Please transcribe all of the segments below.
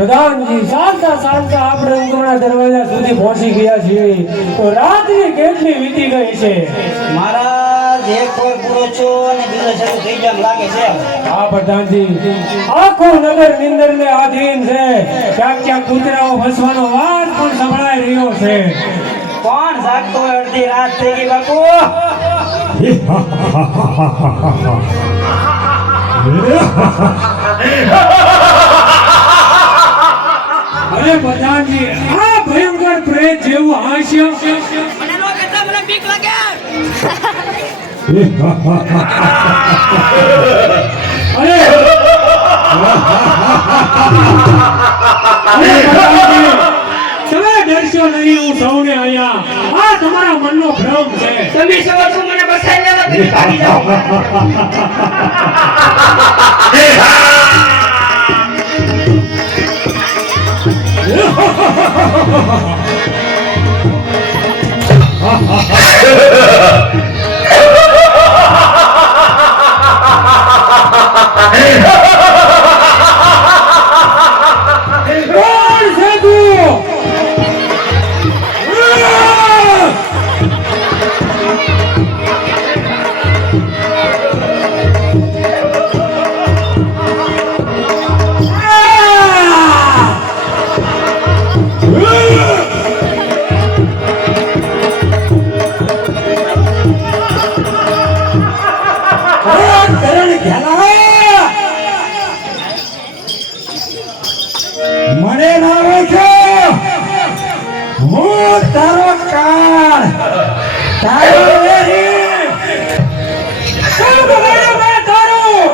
પ્રધાનજી ચાલતા ચાલતા આપણે ઉંગરના દરવાજા સુધી પહોંચી ગયા છીએ તો રાત્રિ કેટલી વીતી ગઈ છે મહારાજ એક કોઈ પૂરો છો અને બીજો શરૂ થઈ જાય એમ લાગે છે. હા પ્રધાનજી આખું નગર નિંદરને આધીન છે ક્યાંક ક્યાંક કૂતરાઓ ફસવાનો અવાજ પણ સંભળાઈ રહ્યો છે કોણ જાગતો હોય? અડધી રાત થઈ ગઈ બાપુ. અરે પ્રધાનજી આ ભયંકર પ્રેત જેવું હાસ્ય મને નો કહેતા, મને બીક લાગે. અરે પ્રધાનજી, તમે ડરશો નહીં, હું સૌને અહીંયા આ તમારા મનનો ભ્રમ છે. તમે સવાર છો મને બસાઈ લેવા, તમે ભાગી જાઓ. કોણ છે તું? મને ના રોક્યો, હું તારો કાળ, તારો વેરી, શું બગાડ્યું મેં તારું?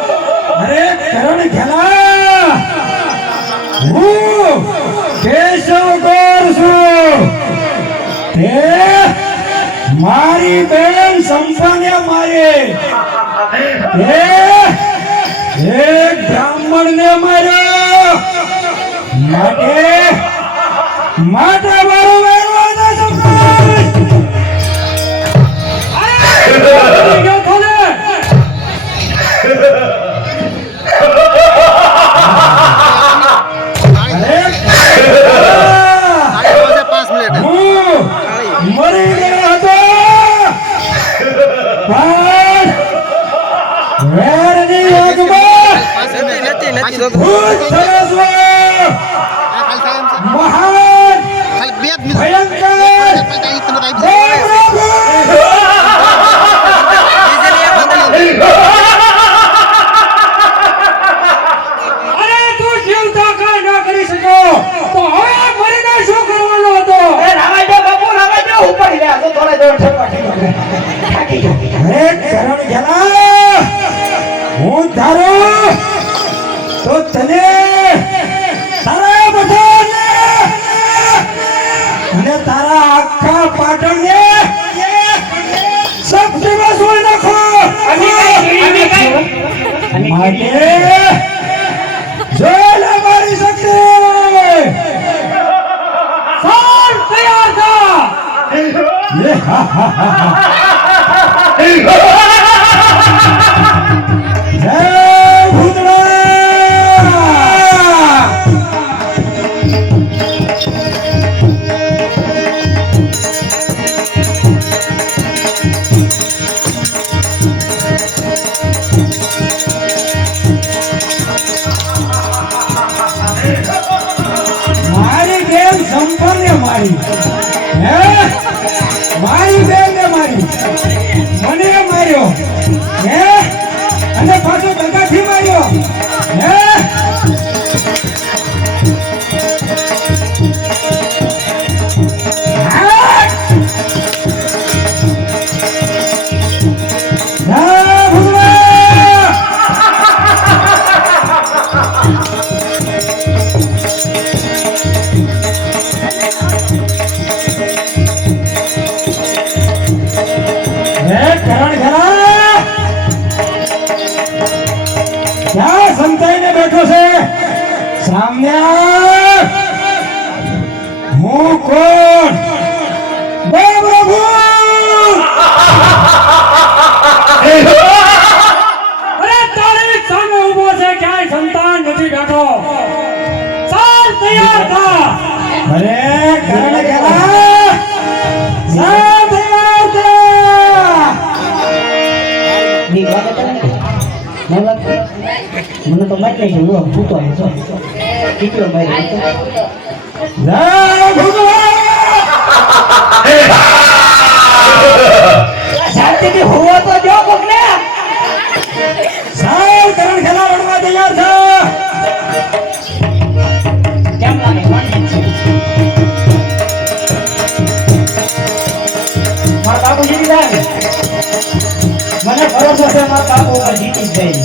અરે કરણ ખેલા, હું કેશવ ગોર છું, તે મારી બેન સંપાને મારી, તે એક બ્રાહ્મણને માર્યો, માટે મારું વેરવા ના સંભાળ. અરે ગયો કોને? હું મરી ગયો હતો, પણ વેરની આગમાં ભૂત સરસ્વત મહાન ભયંકર અરે તું જીવતા કાંઈ ના કરી શકો તો હવે મરીને શું કરવાનો હતો? એ રાવા દો બાપુ, રાવા દો. ઉપર ગયા તો થોડે દોડ ઠેકવા થાકી ગયો. અરે કરણ ખેલા, હું ધારો તો તને તારા બધાને અને તારા આખા પાટણને શક્તિમાં સોળી નાખો. માટે જોઈ લે મારી શક્તિ. સાર તૈયાર થા. જય ભૂતળા. મારી બેન સંપન્ને મારી, હે મારી બેન ને મારી, મને માર્યો, હે અને પાછો દગાથી માર્યો, હે કરણ ઘરા ક્યાં અરે કરણ ખેલા સાથે ની વાત કરે મને તો મત નહીં હું ભૂતો આવ્યો છો કેટલો મારી જય ભગવાન શાંતિથી હોવો તો જો કોકને સાવ કરણ ખેલા રણવા તૈયાર છે કેમ લાગે કોણ છે મારા બાપુ જીતી જાય મને ભરોસો છે મારા બાપુ ઉપર જીતી જ જાય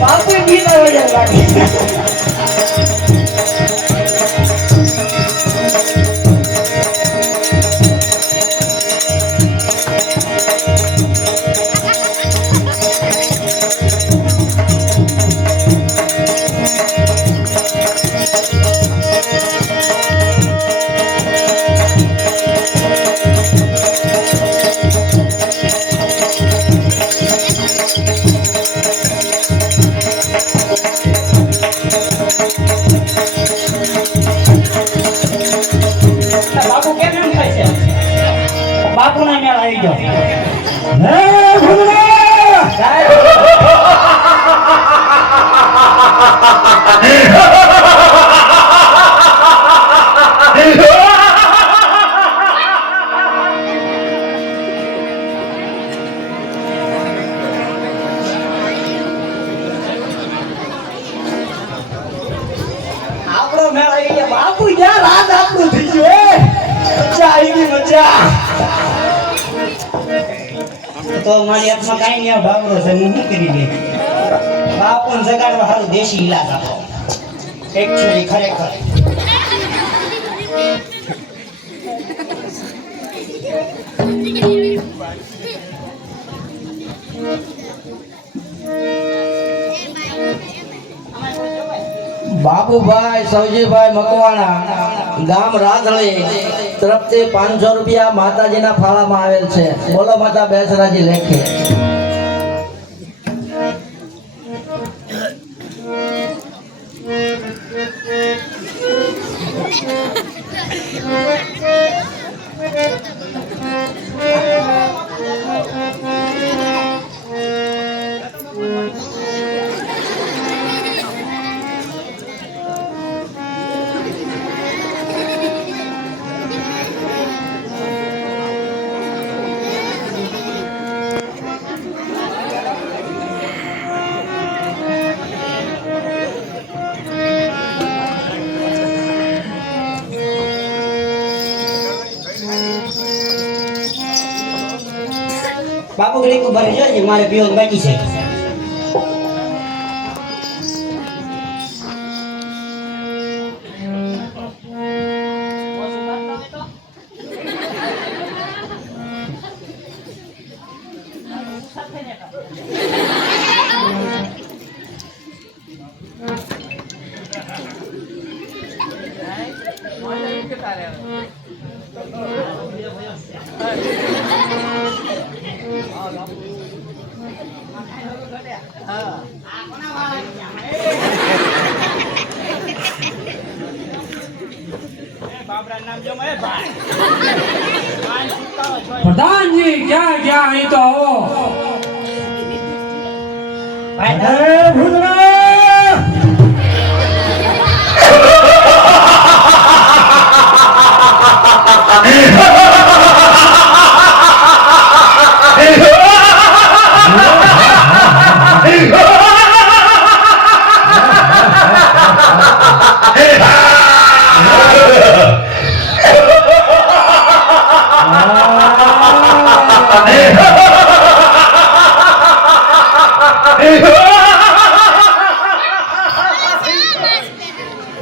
બાપુ જીત આવે છે લાગે બાપુ કેમ એમ થાય છે બાપુ ના મેળ આવી ગયો હે ભગવાન આપણો મેળ આવી ગયો બાપુ યાર રાત આપણું થઈ ગયું મજા આવી ગઈ મજા તો મારી હાથમાં કાંઈ નહીં ભાગરો છે હું શું કરી દે બાપુને જગાડવા સારું દેશી ઈલાજ આપો એકચ્યુઅલી ખરેખર બાબુભાઈ સૌજીભાઈ મકવાણા ગામ રાધળી તરફથી 500 રૂપિયા માતાજીના ફાળામાં આવેલ છે. બોલો માતા બેસરાજી લેખે. બાપુ ઘડી કો ભરી જોજે મારે પીવાનું બાકી છે. प्रधानजी क्या क्या અહીં તો આવો. અરે ભૂતરા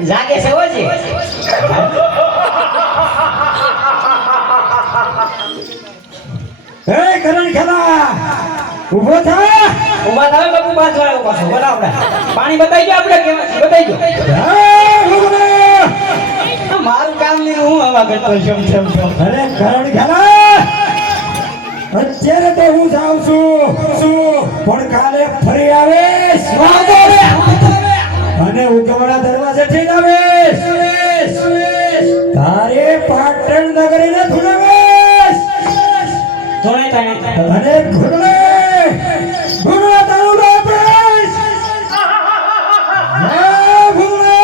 જાગે છે ઓજી હે કરણ ખેલા ઊભો થા. ઉભા થાવ બાપુ બાજવા આવ્યો પાછો બોલા આપણે પાણી બતાઈ ગયો આપણે કેવા છે બતાઈ ગયો. હે ભૂતરા મારું કામ નહીં હું આવા કરતો છું. અરે કરણ ખેલા અત્યારે તો હું જાઉં છું પણ કાલે ફરી આવીશ. વાંધો રે અને ઉગમણા દરવાજેથી જ આવીશ. તારે પાટણ નગરી ને ધુણાવીશ. થોડે તાણે અને ઘુંડલે તારું બાપીશ. જય ઘુંડલે.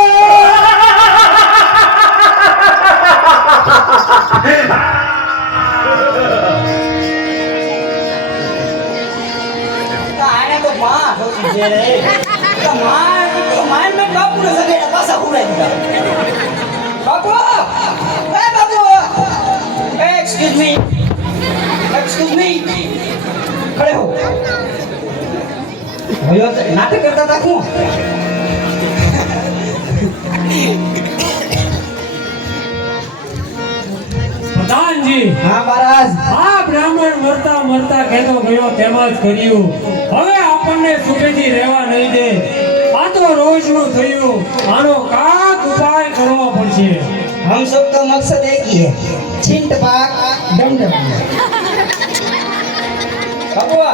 આને તો માં હોતી છે રે તો માં મે બાપુ ને સગેડા પાછા ઉડાઈ દીધા. બાપુ એ બાપુ એક્સક્યુઝ મી ખડે હો ભયો નાટક કરતા હતા શું? પ્રધાનજી, હા મહારાજ. આ બ્રાહ્મણ મરતા મરતા કહેતો ગયો તેમ જ કર્યું. હવે આપણને સુખેથી રહેવા નહીં દે. આ તો રોજનું થયું. આનો કાક ઉપાય કરવો પડશે. हम सब का मकसद एक ही है, छिंट पाक डमडम. બાપુआ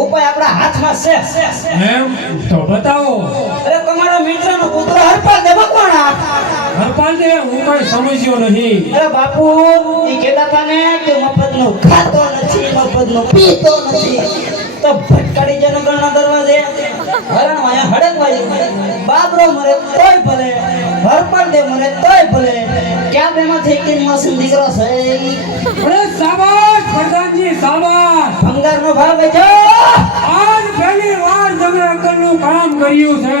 ઉપાય આપણા હાથમાં છે. એમ તો બતાવો. અરે તમારા મિત્રનો પુત્ર હરપાલ દે ભગવાના. હરપાલ દે, હું કઈ સમજ્યો નહીં. અરે બાપુ ઈ કહેતા હતા ને કે મફતનો ખાતો નથી, મફતનો પીતો નથી. તો ભટકાડી જનગણના દરવાજે હરણ વાયા હડકવાય. બાબરો મરે તોય ભલે, હરપાલ દે મરે તોય ભલે. ક્યાં બેમાંથી એકની માસૂમ દીકરો છે? અરે શાબાશ પ્રધાનજી, શાબાશ. ભંગારનો ભાવ બેઠો. આજ પહેલી વાર તમે અક્કલનું કામ કર્યું છે.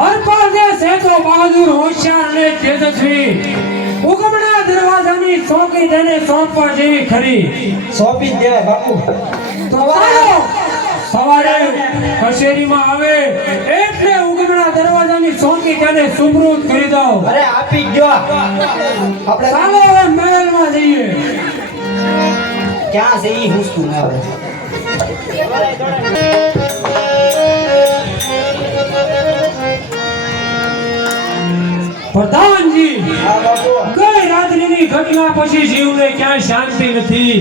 હરપાલ દે છે તો બહાદુર, હોશિયાર અને તેજસ્વી. ઉગમણા દરવાજાની ચોકી તેને સોંપવા જેવી ખરી. સોંપી જ દેવાય બાપુ. તો ચાલો સવારે કચેરીમાં આવે એટલે ઉગમણા દરવાજાની ચોકી તેને સુપરૂત કરી દો. અરે આપી જ જો. આપણે ચાલો હવે મહેલમાં જઈએ. ક્યાં છે ઈ હુસતું ના આવે. પ્રધાનજી, હા બાપુ. ગઈ રાત્રિની ઘટના પછી જીવને ક્યાંય શાંતિ નથી.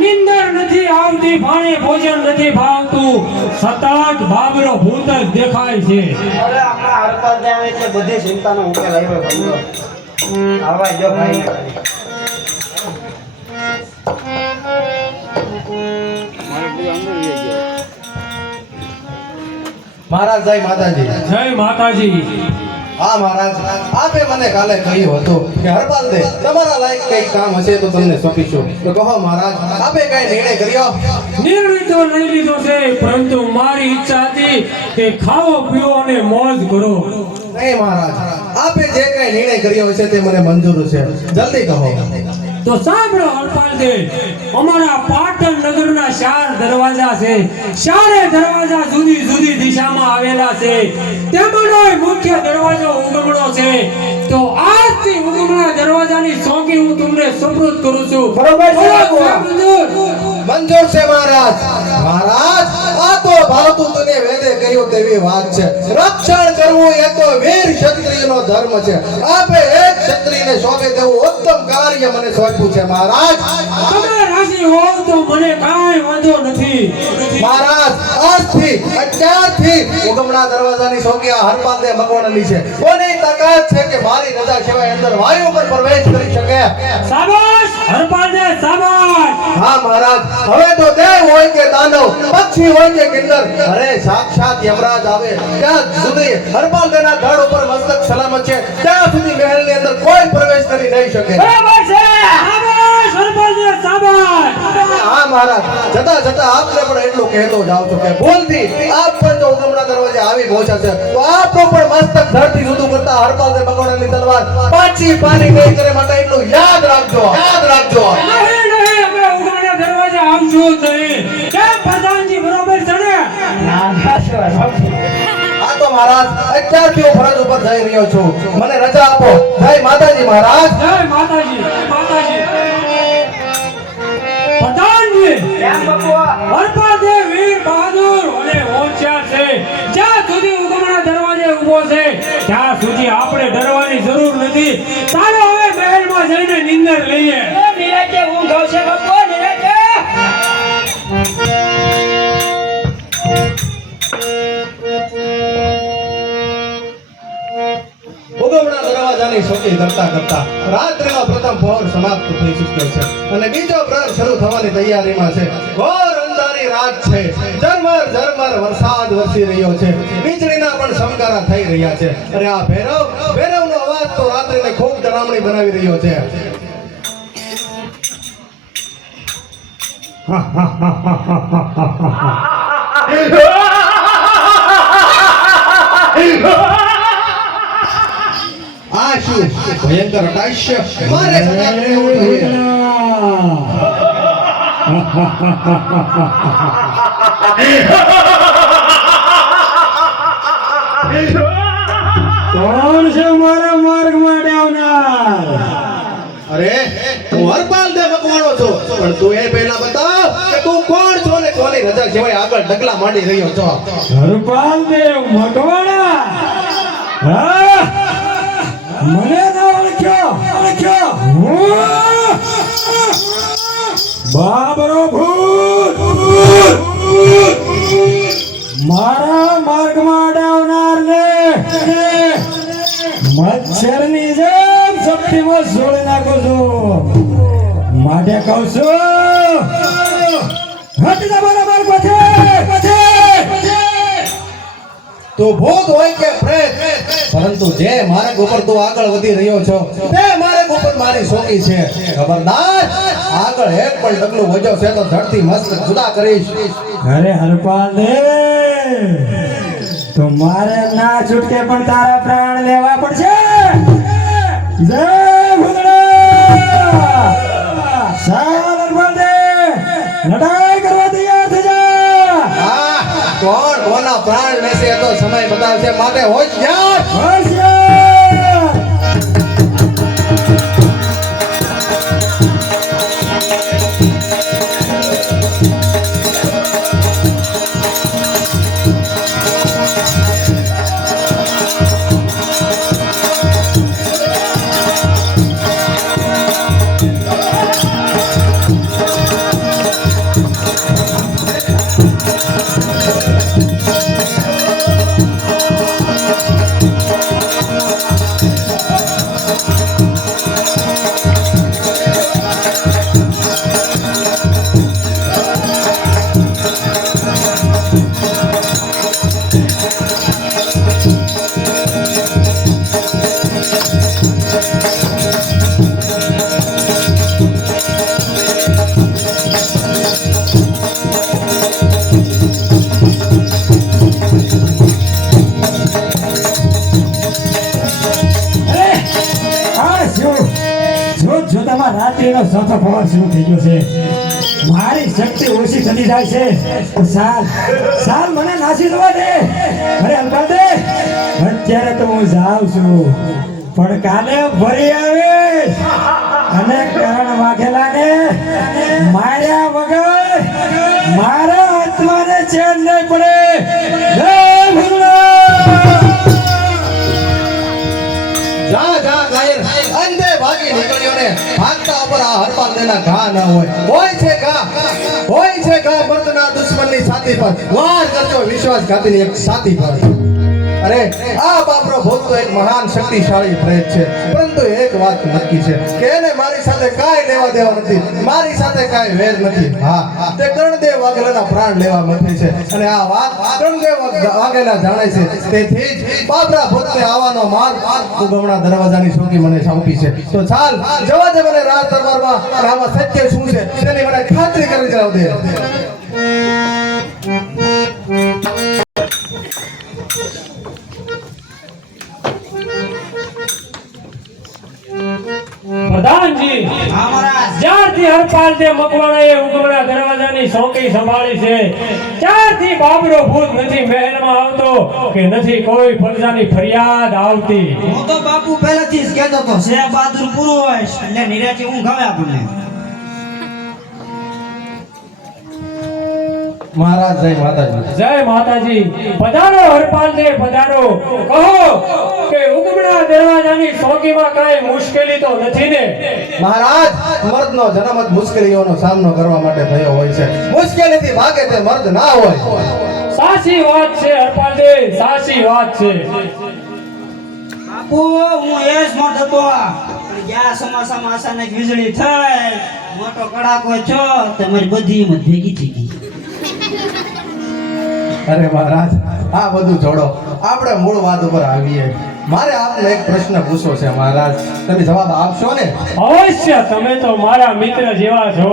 નિંદર નથી આવતી, પાણી ભોજન નથી ભાવતું. સતત બાબરો ભૂત જ દેખાય છે. અરે આપણા હરપાલ દે આવે એટલે બધી ચિંતાનો ઉકેલ આવ્યો ભાઈ. આવા જો ભાઈ. મહારાજ જય માતાજી. જય માતાજી. હા મહારાજ, આપે મને કાલે કહ્યું હતું કે હરપાલ દે તમારા લાયક કઈ કામ હશે તો તમને સોંપીશું. તો કહો મહારાજ, આપે કઈ નિર્ણય કર્યો? નિર્ણય તો નહીં લીધો છે, પરંતુ મારી ઈચ્છા હતી કે ખાઓ પીઓ અને મોજ કરો. નહીં મહારાજ, આપે જે કઈ નિર્ણય કર્યો હશે તે મને મંજૂર છે. જલ્દી કહો. તો સાંભળો હરપાલ દે, અમારા પાટણ નગરના 4 દરવાજા છે. 4 દરવાજા જુદી જુદી દિશામાં આવેલા છે. તેમાંનો મુખ્ય દરવાજો ઉગમણો છે. તો આજથી ઉગમણા દરવાજાની ચોકી હું તમને સુપૃત કરું છું. બરોબર છે બાપુ. મંજૂર છે મહારાજ. મહારાજ, આ તો ભાવતું તને વેદે કહ્યું તેવી વાત છે. રક્ષણ કરવું એ તો વીર ક્ષત્રિયનો ધર્મ છે. આપે એક ક્ષત્રિયને સોંપે તેવું ઉત્તમ કાર્ય મને સોંપ્યું છે મહારાજ. તમે રાજી હોવ તો મને કાંઈ વાંધો નથી. મહારાજ, આજથી અત્યારથી ઉગમણા દરવાજાની ચોકી આ હરપાલ દે મકવાણાની છે. કોની તાકાત છે કે મારી રજા સિવાય અંદર વાયુ પર પ્રવેશ કરી શકે? શાબાશ હરપાલ દે, શાબાશ. હા મહારાજ, હવે તો દેવ હોય કે દાનવ, પક્ષી હોય કે કિન્નર, અરે સાક્ષાત યમરાજ આવે ત્યાં સુધી હરપાલ દેના ધડ ઉપર મસ્તક સલામત છે. ત્યાં સુધી મહેલની અંદર કોઈ પ્રવેશ કરી નહીં શકે. બરાબર છે. શાબાશ હરપાલ દે, શાબાશ. હા મહારાજ, જતા જતા આપને પણ એટલું કહેતો જાવ છો કે ભૂલથી આપ પણ જો ઉગમણા દરવાજે આવી પહોંચ્યા છે તો આપનો પણ મસ્તક ધરતી જુદું કરતા હરપાલ દે મકવાણાની તલવાર પાછી પાણી નહીં કરે માટે એટલું યાદ રાખજો. યાદ રાખજો. નહીં નહીં, અમે ઉગમણા દરવાજે આવશું જ નહીં. કેમ પ્રધાનજી, બરોબર છે ને? ના ના સર બાપુ. આ તો મહારાજ, અત્યારથી હું ફરજ ઉપર જઈ રહ્યો છું. મને રજા આપો. જય માતાજી મહારાજ. જય માતાજી, માતાજી. પ્રધાનજી, કેમ બાપુ? હરપાલ દે વીર બહાદુર અને હોશિયાર છે. જ્યાં સુધી ઉગમણા દરવાજે ઊભો છે ત્યાં સુધી આપણે ડરવાની જરૂર નથી. ચાલો હવે મહેલમાં જઈને નિંદર લઈએ. નિરાતે ઊંઘ આવશે બાપુ, નિરાતે. દરવાજાની શોકી કરતા કરતા રાત્રિનો પ્રથમ પહોર સમાપ્ત થઈ ચૂક્યો છે અને બીજો પ્રહર શરૂ થવાની તૈયારીમાં છે. ઘોર અંધારી રાત છે. ઝરમર ઝરમર વરસાદ વરસી રહ્યો છે. વીજળીના પણ સમકારા થઈ રહ્યા છે અને આ ભૈરવનો અવાજ તો રાત્રિને ખૂબ ડરામણી બનાવી રહ્યો છે. આ શું ભયંકર અટાશ્ય મારે સદા રહેવું જોઈએ. કોણ છે મારા માર્ગમાં આવનાર? અરે હું હરપાલ દે મકવાણો છું, પણ તું એ પહેલા બતાવ કે તું કોણ છો ને કોની રજા સિવાય આગળ ડગલા માંડી રહ્યો છો. હરપાલ દેવ મકવાણા? હા, મને ના ઓળખ્યો? બાબરો ભૂત મારા માર્ગમાં આવનાર ને મચ્છરની જેમ શક્તિમાં છોડી નાખું છું. માટે કહું છું, હટ જા મારા માર્ગ પછી. તું ભૂત હોય કે પ્રેત, પરંતુ જે માર્ગ ઉપર તું આગળ વધી રહ્યો છો તે માર્ગ ઉપર મારી શોકી છે. ખબરદાર, આગળ એક પણ ડગલું વધ્યો છે તો ધરતી મસ્ત જુદા કરીશ. અરે હરપાલ દે, તો મારે ના છૂટકે પણ તારા પ્રાણ લેવા પડશે. જય ભૂતળા! ચાલ હરપાલ દે, લડાઈ કરવા તૈયાર થઈ જા. હા, કોણ કોના પ્રાણ લેશે એ તો સમય બતાવશે. માટે હોશિયાર. હોશિયાર! રાત્રિનો ચોથો પહોર શરૂ થઈ ગયો છે. મારી શક્તિ ઓછી થતી જાય છે. સાલ મને નાસી જવા દે. અરે હલકા દે, અત્યારે તો હું જાઉં છું, પણ કાલે ફરી આવીશ અને કરણ વાઘેલાને માર્યા વગર મારા આત્માને ચેન નહીં પડે. જય ભૂતળા! જા જા ગાયર, અંધે ભાગી નીકળ્યો ને ભાગતા ઉપર આ હરપાલ દેના ઘા ન હોય છે ઘા મર્દના દુશ્મનની છાતી પર. વાર કરજો વિશ્વાસઘાતીની એક છાતી પર. અરે આ બાપરો ભૂત તો એક મહાન શક્તિશાળી પ્રેત છે, પરંતુ એક વાત નક્કી છે કે એને મારી સાથે કાંઈ લેવા દેવા નથી, મારી સાથે કાંઈ વેર નથી. હા, તે કર્ણદેવ વાઘેલાના પ્રાણ લેવા મથે છે અને આ વાત કર્ણદેવ વાઘેલા જાણે છે. તેથી જ બાપરા ભૂતને આવવાનો માર્ગ ઉગમણા દરવાજાની શોકી મને સોંપી છે. તો ચાલ જવા દે મને રાજ દરબારમાં, અને આમાં સત્ય શું છે તેની મને ખાતરી કરી જવા દે. પ્રધાનજી, જ્યારથી હરપાલ દે મકવાણાએ ઉગમણા દરવાજાની ચોકી સંભાળી છે, ત્યારથી બાબરો ભૂત નથી મહેલમાં આવતો કે નથી કોઈ પ્રજાની ફરિયાદ આવતી. હું તો બાપુ પહેલાથી જ કહેતો હતો, છે બહાદુર પૂરું હોય એટલે નિરાચે ઊંઘ આવે આપણને. મહારાજ જય માતાજી. જય માતાજી. પધારો હરપાલ દે, પધારો. કહો કે ઉગમણા દરવાજાની ચોકીમાં કાંઈ મુશ્કેલી તો નથી ને? મહારાજ, મર્દનો જન્મ જ મુશ્કેલીઓનો સામનો કરવા માટે થયો હોય છે. મુશ્કેલીથી ભાગે તે મર્દ ના હોય. સાચી વાત છે હરપાલ દે, સાચી વાત છે. બાપુ હું એ જ મોટો હતો પણ જ્યાં સમાસામાં અચાનક વીજળી થઈ મોટો કડાકો છો તમારી બધી હિંમત ભેગી થઈ ગઈ. અરે મહારાજ આ બધું છોડો, આપણે મૂળ વાત ઉપર આવીએ. મારે આપને એક પ્રશ્ન પૂછવો છે મહારાજ, તમે જવાબ આપશો ને? અવશ્ય, તમે તો મારા મિત્ર જેવા છો.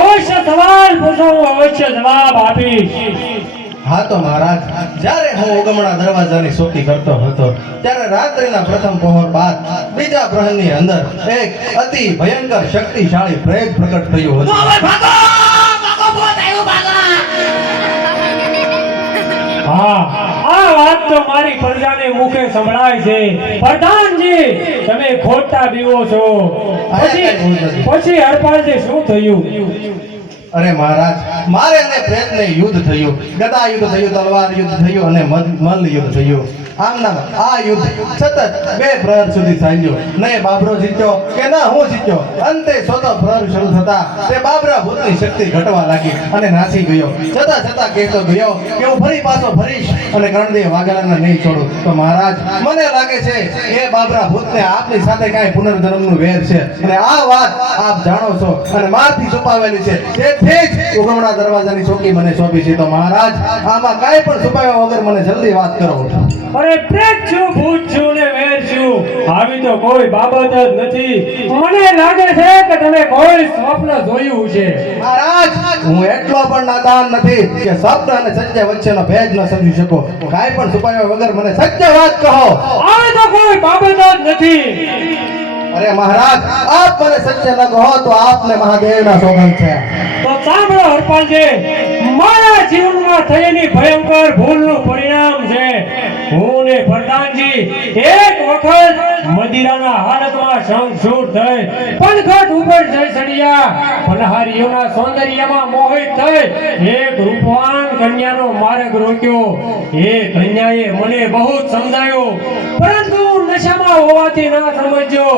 અવશ્ય સવાલ પૂછો, હું અવશ્ય જવાબ આપીશ. હા તો મહારાજ, જ્યારે હું ઉગમણા દરવાજાની ચોકી કરતો હતો ત્યારે રાત્રિના પ્રથમ પહોર બાદ બીજા પ્રહરની અંદર એક અતિ ભયંકર શક્તિશાળી પ્રેત પ્રગટ થયું હતું. હા, આ વાત તો મારી પ્રજાને મુખે સંભળાય છે. પ્રધાનજી, તમે ખોટા બીવો છો. પછી હરપાલજી શું થયું? અરે મહારાજ, મારે અને પ્રેતને યુદ્ધ થયું. ગદા યુદ્ધ થયું, તલવાર યુદ્ધ થયું અને મલ્લ યુદ્ધ થયું. આમના આ યુદ્ધ સતત 2 પ્રહર સુધી ચાલ્યું. નહીં બાબરો જીત્યો કે ના હું જીત્યો. અંતે ચોથો પ્રહર શરૂ થતા તે બાબરા ભૂતની શક્તિ ઘટવા લાગી અને નાસી ગયો. છતાં કહેતો ગયો કે હું ફરી પાછો ફરીશ અને કરણદેવ વાઘેલાને નહીં છોડું. તો મહારાજ, મને લાગે છે એ બાબરા ભૂતને આપની સાથે કાંઈ પુનર્જન્મનું વેર છે અને આ વાત આપ જાણો છો અને મારથી છુપાવેલી છે. તેથી જ ઉગમણા દરવાજાની ચોકી મને સોંપી છે. તો મહારાજ, આમાં કાંઈ પણ છુપાવ્યા વગર મને જલ્દી વાત કરો. અરે પ્રેત છું, ભૂત છું ને વેર છું, આવી તો કોઈ બાબત જ નથી. મને લાગે છે કે તમે કોઈ સ્વપ્ન જોયું છે. મહારાજ, હું એટલો પણ નાદાન નથી કે શબ્દ અને સત્ય વચ્ચેનો ભેદ ન સમજી શકો. કાંઈ પણ છુપાવ્યા વગર મને સત્ય વાત કહો. આવી તો કોઈ બાબત જ નથી. અરે મહારાજ, આપ મને સત્ય ન કહો તો આપને મહાદેવના સોગંદ છે. તો સાંભળો હરપાલજી, મારા જીવનમાં થયેલી ભયંકર ભૂલનું પરિણામ છે. હું ને પ્રધાનજી એક વખત મદિરાના હાલતમાં શંખશૂર થઈ પનઘટ ઉપર જઈ ચડ્યા. પનહારીઓના સૌંદર્યમાં મોહિત થઈ એક રૂપવાન કન્યાનો માર્ગ રોક્યો. એ કન્યાએ મને બહુ સમજાયો, પરંતુ નશામાં હોવાથી ના સમજ્યો.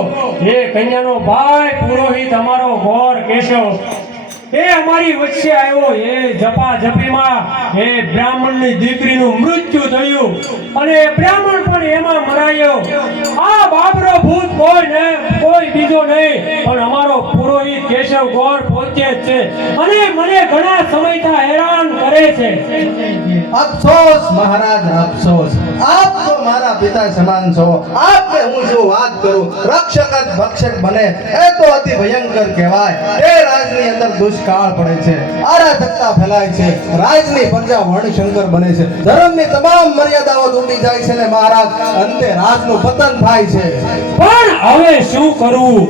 એ કન્યાનો ભાઈ પુરોહિત અમારો ગોર કેશવ એ અમારી વચ્ચે આવ્યો. એ જપાજપીમાં એ બ્રાહ્મણની દીકરીનું મૃત્યુ થયું અને એ બ્રાહ્મણ પણ એમાં મરાયો. આ બાબરો ભૂત કોઈ બીજો નહીં પણ અમારો પુરોહિત કેશવ ગોર પોતે જ છે અને મને ઘણા સમયથી હેરાન કરે છે. અફસોસ મહારાજ, અફસોસ. આપ તો મારા પિતા સમાન છો. આપને હું જો વાત કરું, રક્ષક જ ભક્ષક બને એ તો અતિ ભયંકર કહેવાય. એ રાજની અંદર દુષ્કાળ પડે છે, અરાજકતા ફેલાય છે, રાજની પ્રજા વર્ણશંકર બને છે, ધર્મની તમામ મર્યાદાઓ તૂટી જાય છે ને મહારાજ અંતે રાજનું પતન થાય છે. પણ હવે શું કરવું?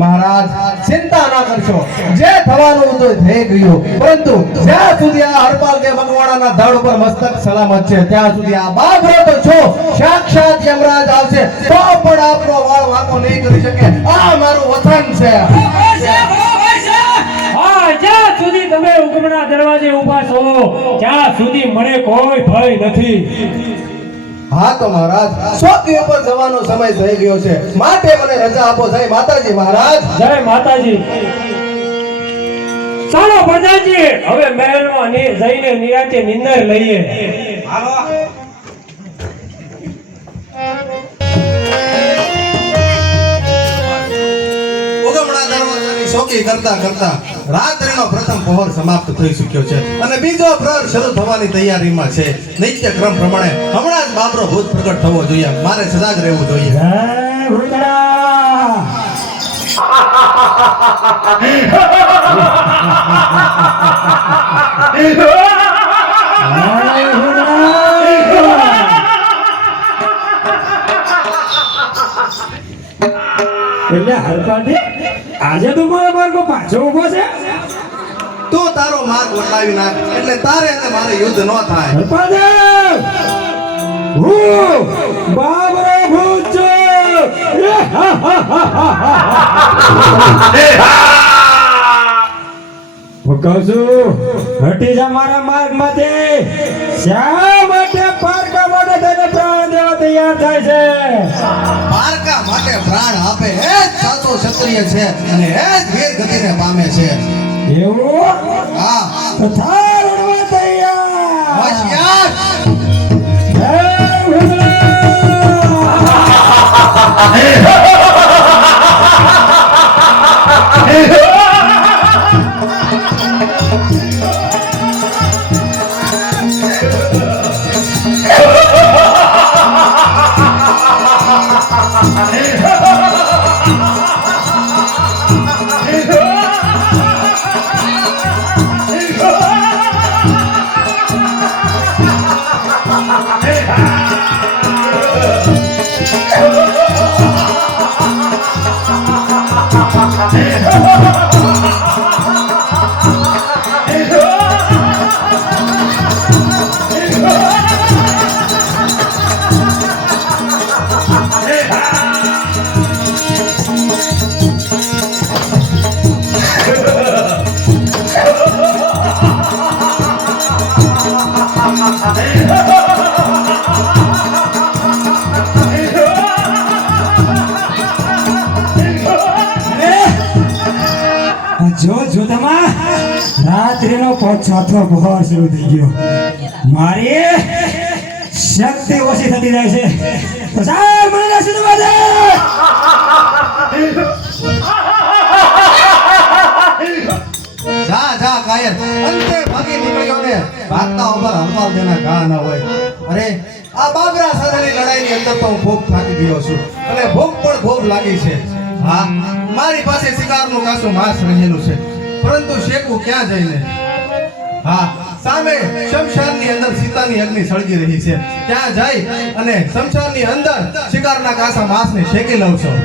મહારાજ, ચિંતા ના કરશો, જે થવાનું તો થઈ ગયું. પરંતુ જ્યાં સુધી આ હરપાલ કે મકવાણાના ધડ ઉપર મસ્તક સલામત છે ત્યાં સુધી આ બાબરો તો છો સાક્ષાત યમરાજ આવશે તો પણ આપનો વાળ વાંકો નહીં કરી શકે. આ મારું વચન છે. હા, જ્યાં સુધી તમે ઉગમણા દરવાજે ઊભા છો ત્યાં સુધી મને કોઈ ભય નથી. હા તો મહારાજ, ચોકી ઉપર જવાનો સમય થઈ ગયો છે, માટે મને રજા આપો. જય માતાજી મહારાજ. જય માતાજી. ચાલો પ્રધાનજી, હવે મહેલમાં જઈને નિરાંતે નિંદર લઈએ. હાલો. ઉગમણા દરવાજાની ચોકી કરતા કરતા રાત્રિનો પ્રથમ પહોર સમાપ્ત થઈ ચૂક્યો છે અને બીજો પ્રહર શરૂ થવાની તૈયારીમાં છે. નિત્ય ક્રમ પ્રમાણે હમણાં જ બાબરો ભૂત પ્રગટ થવો જોઈએ. મારે સજાગ રહેવું જોઈએ. જય ભૂતળા. એટલે હરપાલજી, આજે તો મારો માર્ગો પાછો ઉભો છે. તું તારો માર્ગ બદલાવી નાખ એટલે તારે અને મારે યુદ્ધ ન થાય. હરપાલજી, હું બાબરો ભૂત છું. હું કહું છું, હટી જા મારા માર્ગમાંથી. શા માટે પારકા માટે તને પ્રાણ દેવા તૈયાર થાય છે? પારકા માટે પ્રાણ આપે એ જ સાચો ક્ષત્રિય છે અને એ જ વીર ગતિને પામે છે. એવું? હા, તો થાર ઉડવા તૈયાર. હોશિયાર. જય ભૂતળા. જો જોતામાં રાત્રિનો ચોથો પહોર શરૂ થઈ ગયો. મારી શક્તિ ઓછી થતી જાય છે. તો સાહેબ મને રસી દવા દે. જા જા કાયર અંતે ભાગી નીકળ્યો ને ભાગતા ઉપર હરપાલ દેના ઘા ન હોય. અરે આ બાબરા સાથેની લડાઈની અંદર તો હું ખૂબ થાકી ગયો છું અને ભૂખ પણ ખૂબ લાગી છે. હા, મારી પાસે શિકારનું કાચું માંસ રહેલું છે, પરંતુ શેકવું ક્યાં જઈને? હા, સામે શમશાનની અંદર સીતાની અગ્નિ સળગી રહી છે. ત્યાં જઈ અને શમશાનની અંદર શિકારના કાચા માંસને શેકી લઉં છું.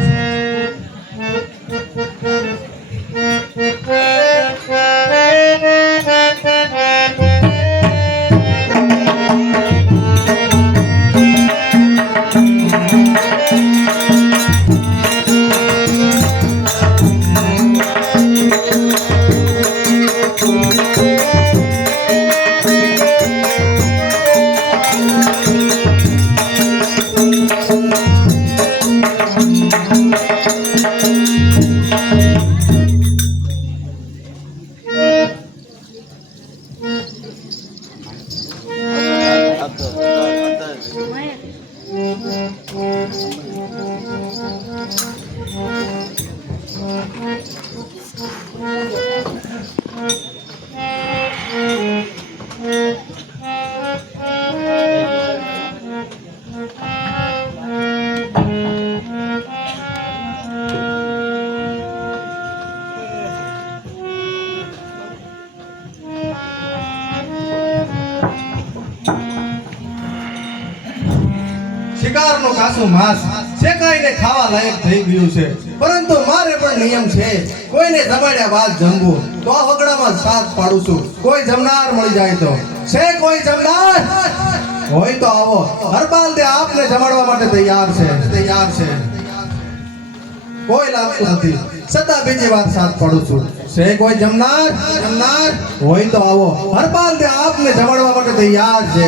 શિકારનું કાચું માંસ શેકાઈને ખાવા લાયક થઈ ગયું છે, પરંતુ મારે પણ નિયમ છે, કોઈને જમાડ્યા બાદ જમવું. તો આ વગડામાં સાથ પાડું છું. કોઈ જમનાર મળી જાય તો. છે કોઈ જમનાર? હોય તો આવો. હરપાલ દે આપને જમાડવા માટે તૈયાર છે. કોઈ લાગતું નથી, છતાં બીજી વાર સાથ પાડું છું. છે કોઈ જમનાર? હોય તો આવો. હરપાલ દે આપને જમાડવા માટે તૈયાર છે.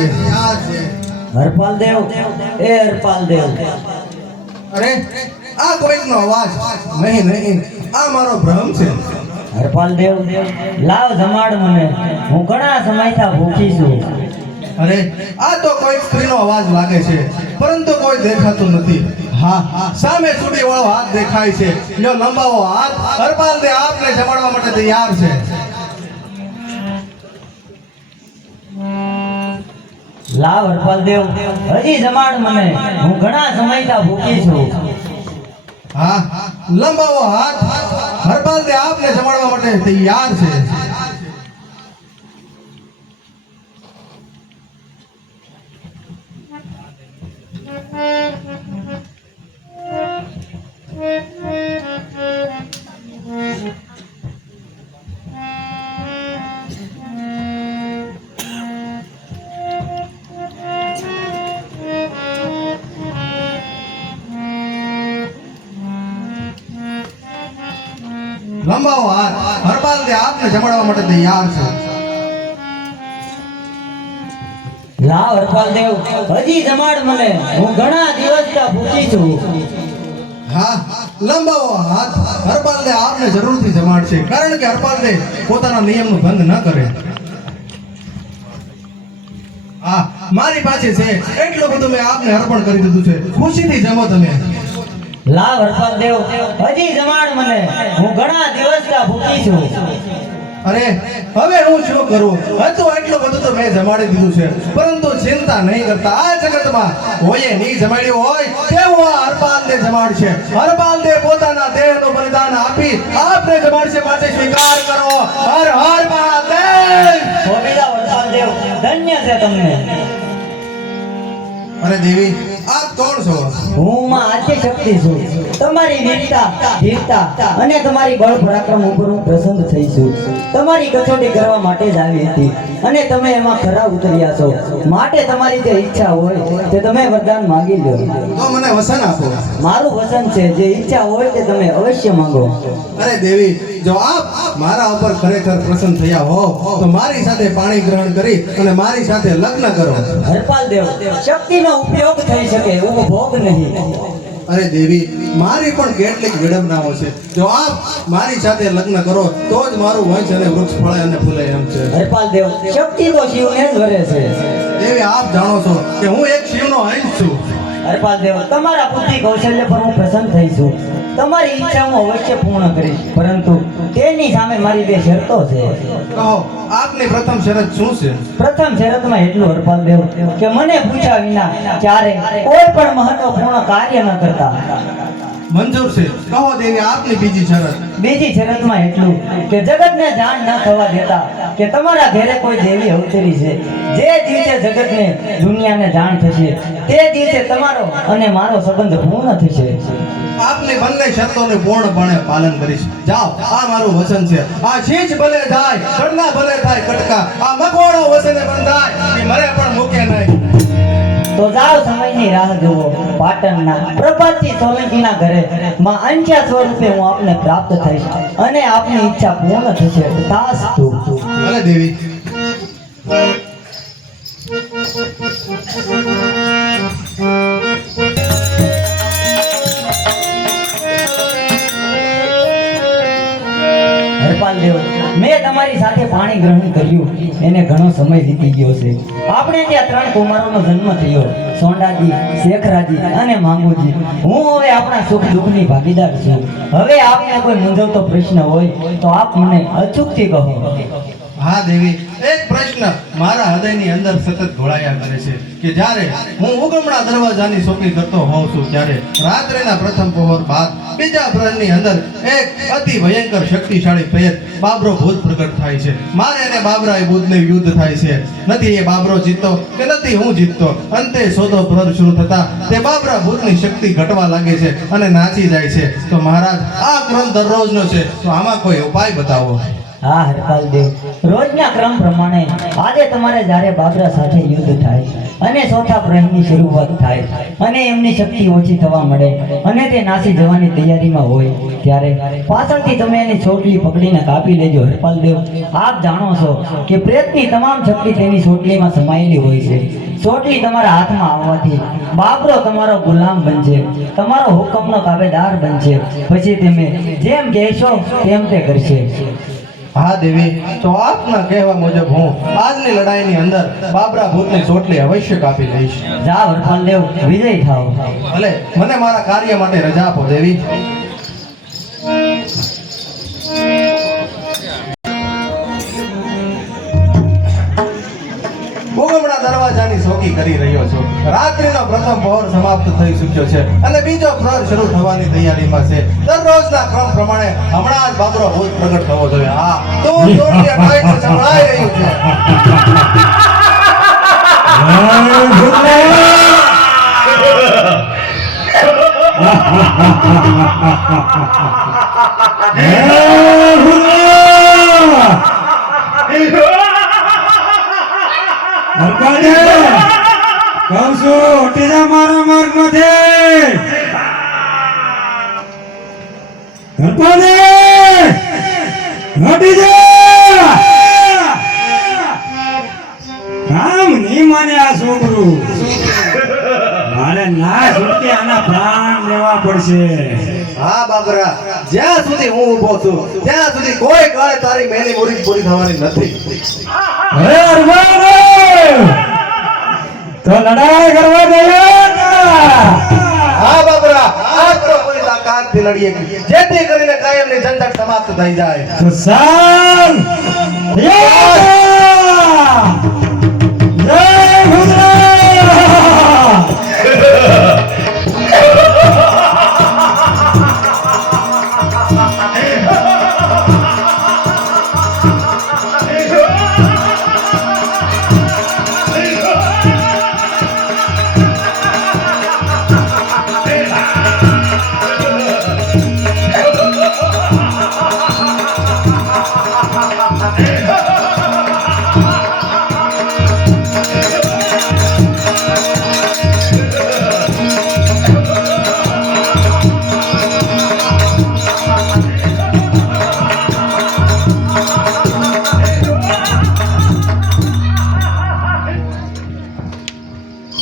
હરપાલ દેવ, એ હરપાલ દેવ. અરે આ કોઈકનો અવાજ નહીં, આ મારો ભ્રમ છે. હરપાલ દેવ, લાવ જમાડ મને, હું ઘણા સમયથી ભૂખી છું. અરે આ તો કોઈ સ્ત્રીનો અવાજ લાગે છે, પરંતુ કોઈ દેખાતું નથી. હા, સામે ચૂડી વાળો હાથ દેખાય છે. લ્યો લંબાવો હાથ. હરપાલ દે આપને જમાડવા માટે તૈયાર છે. લાવ હરપાલ દેવ, હજી જમાડ મને, હું ઘણા સમયથી ભૂખી છું. હા, લંબાવો હાથ. હરપાલ દે આપને જમાડવા માટે તૈયાર છે. લંબાવો હાથ. હરપાલ દે આપને જમાડવા માટે તૈયાર છે. લાવ હરપાલ દેવ, હજી જમાડ મને, હું ઘણા દિવસથી ભૂખી છું. હા, લંબાવો હાથ. હરપાલ દે આપને જરૂરથી જમાડશે, કારણ કે હરપાલ દે પોતાના નિયમનું ભંગ ન કરે. હા, મારી પાસે છે એટલું બધું મેં આપને અર્પણ કરી દીધું છે. ખુશીથી જમો તમે. લાવ હરપાલ દેવ હજી જમાડ મને, હું ઘણા દિવસથી ભૂખી છું. અરે હવે હું શું કરું? હતું આટલું બધું તો મેં જમાડી દીધું છે, પરંતુ ચિંતા નહીં કરતા. આ જગતમાં કોઈએ નહીં જમાડ્યું હોય તેવું આ હરપાલને જમાડશે. હરપાલને પોતાના દેહનું બલિદાન આપી આપને જમાડશે, માટે સ્વીકાર કરો. હર હર મહાદેવ. ગોવિંદા હરપાલ દેવ, ધન્ય છે તમને. અરે દેવી, આપ કોણ છો? હું માં આદ્ય શક્તિ છું. તમારી વીરતા, ધીરતા અને તમારી બળ પરાક્રમ ઉપર હું પ્રસન્ન થઈ છું. તમારી કચોટી કરવા માટે જ આવી હતી અને તમે એમાં ખરા ઉતર્યા છો. માટે તમારી જે ઈચ્છા હોય તે તમે વરદાન માંગી લો. તો મને વસન આપો. મારું વચન છે, જે ઈચ્છા હોય તે તમે અવશ્ય માંગો. અરે દેવી, જો આપ મારા ઉપર ખરેખર પ્રસન્ન થયા હો તો મારી સાથે પાણી ગ્રહણ કરી અને મારી સાથે લગ્ન કરો. હરપાલ દેવ, શક્તિનો ઉપયોગ થઈ શકે એવો ભોગ નહીં. અરે દેવી, મારી પણ કેટલીક વિડંબનાઓ છે. જો આપ મારી સાથે લગ્ન કરો તો જ મારું વંશ અને વૃક્ષ ફળે અને ફૂલે એમ છે. હરપાલ દેવ, શક્તિ તો શિવને જ વરે છે. દેવી, આપ જાણો છો કે હું એક શિવનો અંશ છું. હરપાલ દેવ, તમારા બુદ્ધિ કૌશલ્ય પર હું પ્રસન્ન થઈ છું. તમારી ઈચ્છા હું અવશ્ય પૂર્ણ કરીશ, પરંતુ તેની સામે મારી બે શરતો છે. કહો, આપની પ્રથમ શરત શું છે? પ્રથમ શરતમાં એટલું હરપાલ દેવ કે મને પૂછ્યા વિના ક્યારે કોઈ પણ મહત્વપૂર્ણ કાર્ય ન કરતા. મંજૂર છે. કહો દેવી, આપની બીજી શરત. બીજી શરતમાં એટલું કે જગતને જાણ ન થવા દેતા કે તમારા ઘરે કોઈ દેવી અવતરી છે. જે દિવસે જગતને, દુનિયાને જાણ થશે તે દિવસે તમારો અને મારો સંબંધ પૂર્ણ થશે. આપની બંને શરતોને પૂર્ણપણે પાલન કરીશ. જાઓ, આ મારું વચન છે. આ શીશ ભલે જાય, કડના ભલે થાય કટકા, આ મકવાણો વચને બંધાય કે મરે પણ મૂકે નહીં. તો જાઓ, સમયની રાહ જુઓ. પાટણના પ્રભાતજી સોલંકીના ઘરે માં અંત્યા સ્વરૂપે હું આપને પ્રાપ્ત થઈશ અને આપની ઈચ્છા પૂર્ણ થશે. તથાસ્તુ. અરે દેવી, હરપાલ દેવ, મેં તમારી સાથે પાણી ગ્રહણ કર્યું એને ઘણો સમય વીતી ગયો છે. આપણે ત્યાં 3 કુમારોનો જન્મ થયો, સોંડાજી, શેખરાજી અને માંગુજી. હું હવે આપણા સુખ દુઃખની ભાગીદાર છું. હવે આપને કોઈ મૂંઝવતો પ્રશ્ન હોય તો આપ મને અચૂકથી કહો. હા દેવી, એક પ્રશ્ન મારા હૃદયની અંદર સતત ઘોળાયા કરે છે કે જ્યારે હું ઉગમણા દરવાજાની શોકી કરતો હોઉં છું ત્યારે રાત્રિના પ્રથમ પહોર બાદ બીજા પ્રહરની અંદર એક અતિ ભયંકર શક્તિશાળી પ્રેત બાબરો ભૂત પ્રગટ થાય છે. મારે અને બાબરા ભૂતને યુદ્ધ થાય છે. નથી એ બાબરો જીતતો કે નથી હું જીતતો. અંતે સોદો પ્રહર શરૂ થતા તે બાબરા ભૂતની શક્તિ ઘટવા લાગે છે અને નાચી જાય છે. તો મહારાજ, આ ક્રમ દરરોજનો છે, તો આમાં કોઈ ઉપાય બતાવો. હા હરપાલ દેવ, રોજના ક્રમ પ્રમાણે આજે તમારે જ્યારે બાબરા સાથે યુદ્ધ થાય અને ચોથા પ્રહરની શરૂઆત થાય અને એમની શક્તિ ઓછી થવા મળે અને તે નાસી જવાની તૈયારીમાં હોય ત્યારે પાછળથી તમે એની ચોટલી પકડીને કાપી લેજો. હરપાલ દેવ, આપ જાણો છો કે પ્રેતની તમામ શક્તિ તેની ચોટલીમાં સમાયેલી હોય છે. ચોટલી તમારા હાથમાં આવવાથી બાબરો તમારો ગુલામ બનશે, તમારો હુકમનો તાબેદાર બનશે. પછી તમે જેમ કહેશો તેમ તે કરશે. હા દેવી, તો આપના કહેવા મુજબ હું આજની લડાઈની અંદર બાબરા ભૂતની ચોટલી અવશ્ય કાપી લઈશ. જાઓ હરપાલ દેવ, વિજય થાઓ. ભલે, મને મારા કાર્ય માટે રજા આપો દેવી. ઉગમણા દરવાજાની શોકી કરી રહ્યો છું. રાત્રિનો પ્રથમ પહોર સમાપ્ત થઈ ચૂક્યો છે અને બીજો પ્રહર શરૂ થવાની તૈયારીમાં છે. દરરોજના ક્રમ પ્રમાણે હમણાં જ બાબરો ભૂત પ્રગટ થવો જોઈએ. હા, તો ચોટલી અટાઈને સંભળાઈ રહ્યું છે. કહું છું, હટી જા મારા માર્ગમાંથી. હરપાલે, હટી જા. કામ નહીં માને આ છોકરું. મારે ના છૂટકે આના પ્રાણ લેવા પડશે. હા બાબરા, જ્યાં સુધી હું ઊભો છું ત્યાં સુધી કોઈ કાળે તારી મહેની મુરીદ પૂરી થવાની નથી. અરે અરમાન, તો લડાઈ કરવા ગયો હતા. હા બાબરા આજ તો પૂરી તાકાતથી લડીએ જેથી કરીને કાયમની ઝંઝટ સમાપ્ત થઈ જાય તો ચાલ યા! જય ભદ્રા!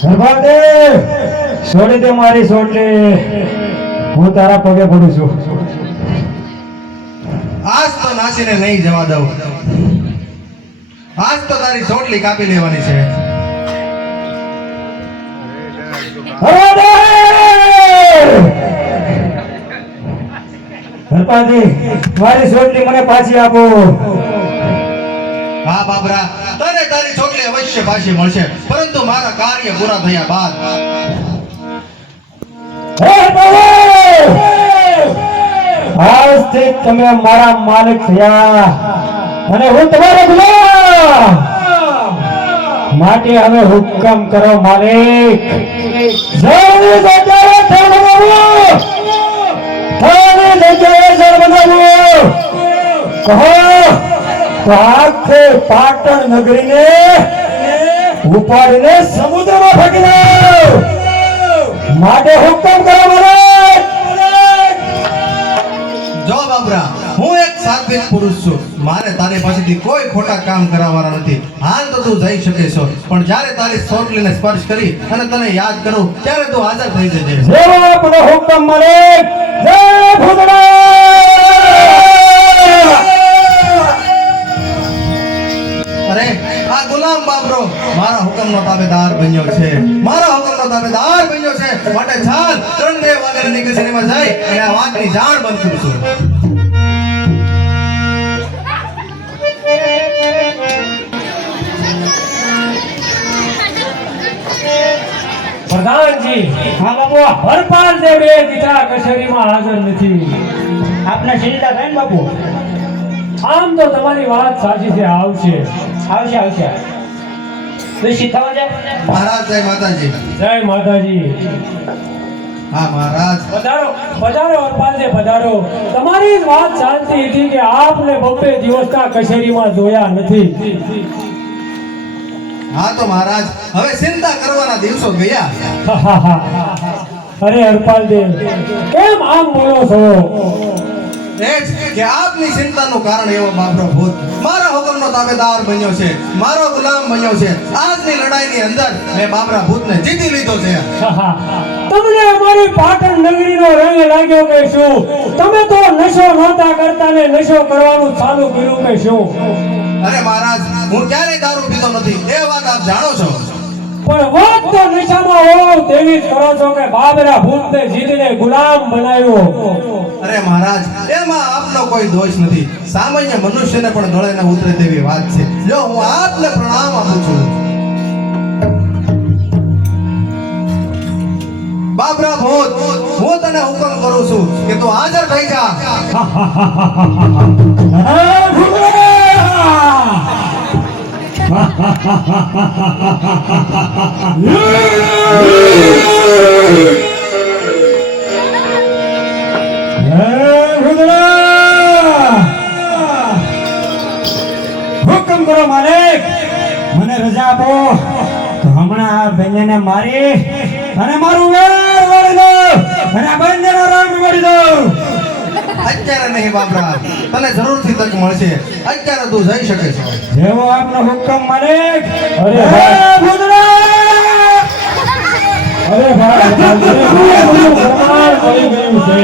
હરભાદેવ, છોડી દે મારી સોટલી, હું તારા પગે પડું છું. આજ તો નાસીને નહીં જવા દઉં આજ તો તારી ચોટલી કાપી લેવાની છે હરપાજી, મારી સોટલી મને પાછી આપો. હા બાબરા તને તારી ચોટલી અવશ્ય પાછી મળશે પરંતુ મારા કાર્ય પૂરા થયા બાદ હે પ્રભુ! આજથી તમે મારા માલિક થયા અને હું તમારો ગુલામ. માટે હવે હુકમ કરો માલિક. જલ્દી જગ્યાએ ઘર બનાવો. જલ્દી જગ્યાએ ઘર બનાવો. કહો તો આખે પાટણ નગરીને ઉપાડીને સમુદ્રમાં ફેંકી દો. માટે હુકમ કરો માલિક. જો બાબરા હું એક સાત્વિક પુરુષ છું મારે તારી પાસેથી કોઈ ખોટા કામ કરાવવાના નથી હાલ તો તું જઈ શકે છો પણ જ્યારે તારી ચોટલીને સ્પર્શ કરી અને તને યાદ કરું ત્યારે તું હાજર થઈ જજે જય આપનો હુકમ માલિક. જય ભૂતળા. અરે આ ગુલામ બાબરો મારા હુકમનો તાબેદાર બન્યો છે માટે ચાલ 3 વાગ્યાની કચેરીમાં જઈ અને આ વાતની જાણ બંધ કરું છું પ્રધાનજી, હા બાપુ, હરપાલ દેવે દીધા કચેરીમાં હાજર નથી. આપને ચિંતા થાય ને બાપુ? આમ તો તમારી વાત સાચી છે, આવશે. આવશે દૂષિત થવા જાય. મહારાજ જય માતાજી જય માતાજી. હા મહારાજ પધારો પધારો હરપાલજી, પધારો. તમારી જ વાત ચાલતી હતી કે આપને બબ્બે દિવસના કચેરીમાં જોયા નથી. હા તો મહારાજ હવે ચિંતા કરવાના દિવસો ગયા અરે હરપાલજી, કેમ આમ બોલો છો? એ જ કે આપની ચિંતાનું કારણ એવો બાબરો ભૂત મારા હુકમનો તાબેદાર બન્યો છે મારો ગુલામ બન્યો છે આજની લડાઈની અંદર મેં બાબરા ભૂતને જીતી લીધો છે તમને અમારી પાટણ નગરીનો રંગ લાગ્યો કે શું? તમે તો નશો નહોતા કરતા ને નશો કરવાનું ચાલુ કર્યું કે શું? અરે મહારાજ હું ક્યારેય દારૂ પીતો નથી એ વાત આપ જાણો છો પણ વાત તો નશામાં હોવ તેવી જ કરો છો કે બાબરા ભૂતને જીતીને ગુલામ બનાવ્યો. અરે મહારાજ એમાં આપનો કોઈ દોષ નથી સામાન્ય મનુષ્યને પણ ગળે ન ઉતરે તેવી વાત છે જો હું આપને પ્રણામ આપું છું બાબરા ભૂત હું તને હુકમ કરું છું કે તું હાજર થઈ જા હુકમ કરો માલિક. મને રજા આપો તો હમણાં આ બંનેને મારી અને મારું વેર વાળી દઉં અને આ બંનેનો રંગ વાળી દઉં. અત્યારે નહીં બાબરા તને જરૂરથી તક મળશે અત્યારે તું જઈ શકે છે જેવો આપનો હુકમ માલિક. અરે ભૂતળા, અરે ભાઈ, પ્રમાણ મળી ગયું છે.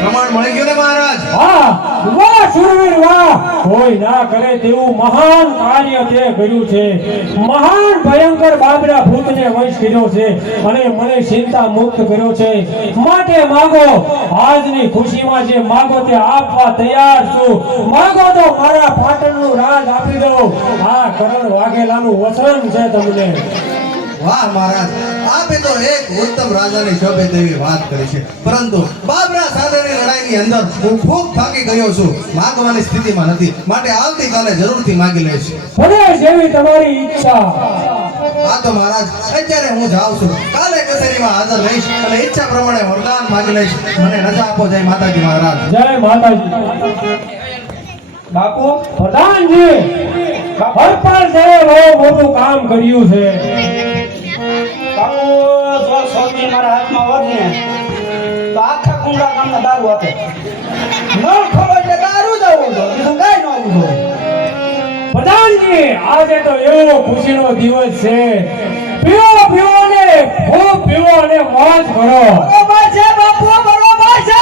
પ્રમાણ મળી ગયું ને મહારાજ? હા, વાહ શૂરવીર વાહ! કોઈ ના કરે તેવું મહાન કાર્ય તે કર્યું છે. મહાન ભયંકર બાબરા ભૂતને વશ કર્યો છે અને મને ચિંતા મુક્ત કર્યો છે. માટે માગો, આજની ખુશીમાં જે માગો તે આપવા તૈયાર છું. માગો તો મારા પાટણનું રાજ આપી દો. આ કરણ વાઘેલાનું વચન છે તમને. વાહ મહારાજ, આપે તો એક ઉત્તમ રાજાની શોભે તેવી વાત કરી છે, પરંતુ બાબરા સાથેની લડાઈની અંદર હું ખૂબ થાકી ગયો છું. માગવાની સ્થિતિમાં નથી, માટે આવતીકાલે જરૂરથી માગી લઈશ. ભલે જેવી તમારી ઈચ્છા. આ તો મહારાજ અત્યારે હું જાઉં છું. કાલે કચેરીમાં હાજર રહીશ અને ઈચ્છા પ્રમાણે વરદાન માગી લઈશ. મને રજા આપો. જય માતાજી મહારાજ. જય માતાજી. બાપુ પ્રધાનજી, હરપાલ સાહેબ બહુ મોટું કામ કર્યું છે. બાપુ જો સોટી મારા હાથમાં હોત ને તો આખા કુંડા ગામના દારૂ આપે. ન ખબર એટલે દારૂ જ આવું છો, બીજું કઈ ન આવું છો. પ્રધાનજી, આજે તો એવો ખુશીનો દિવસ છે. પીવો પીવો ને ખૂબ પીવો અને મોજ કરો. બરોબર છે બાપુ, બરોબર છે.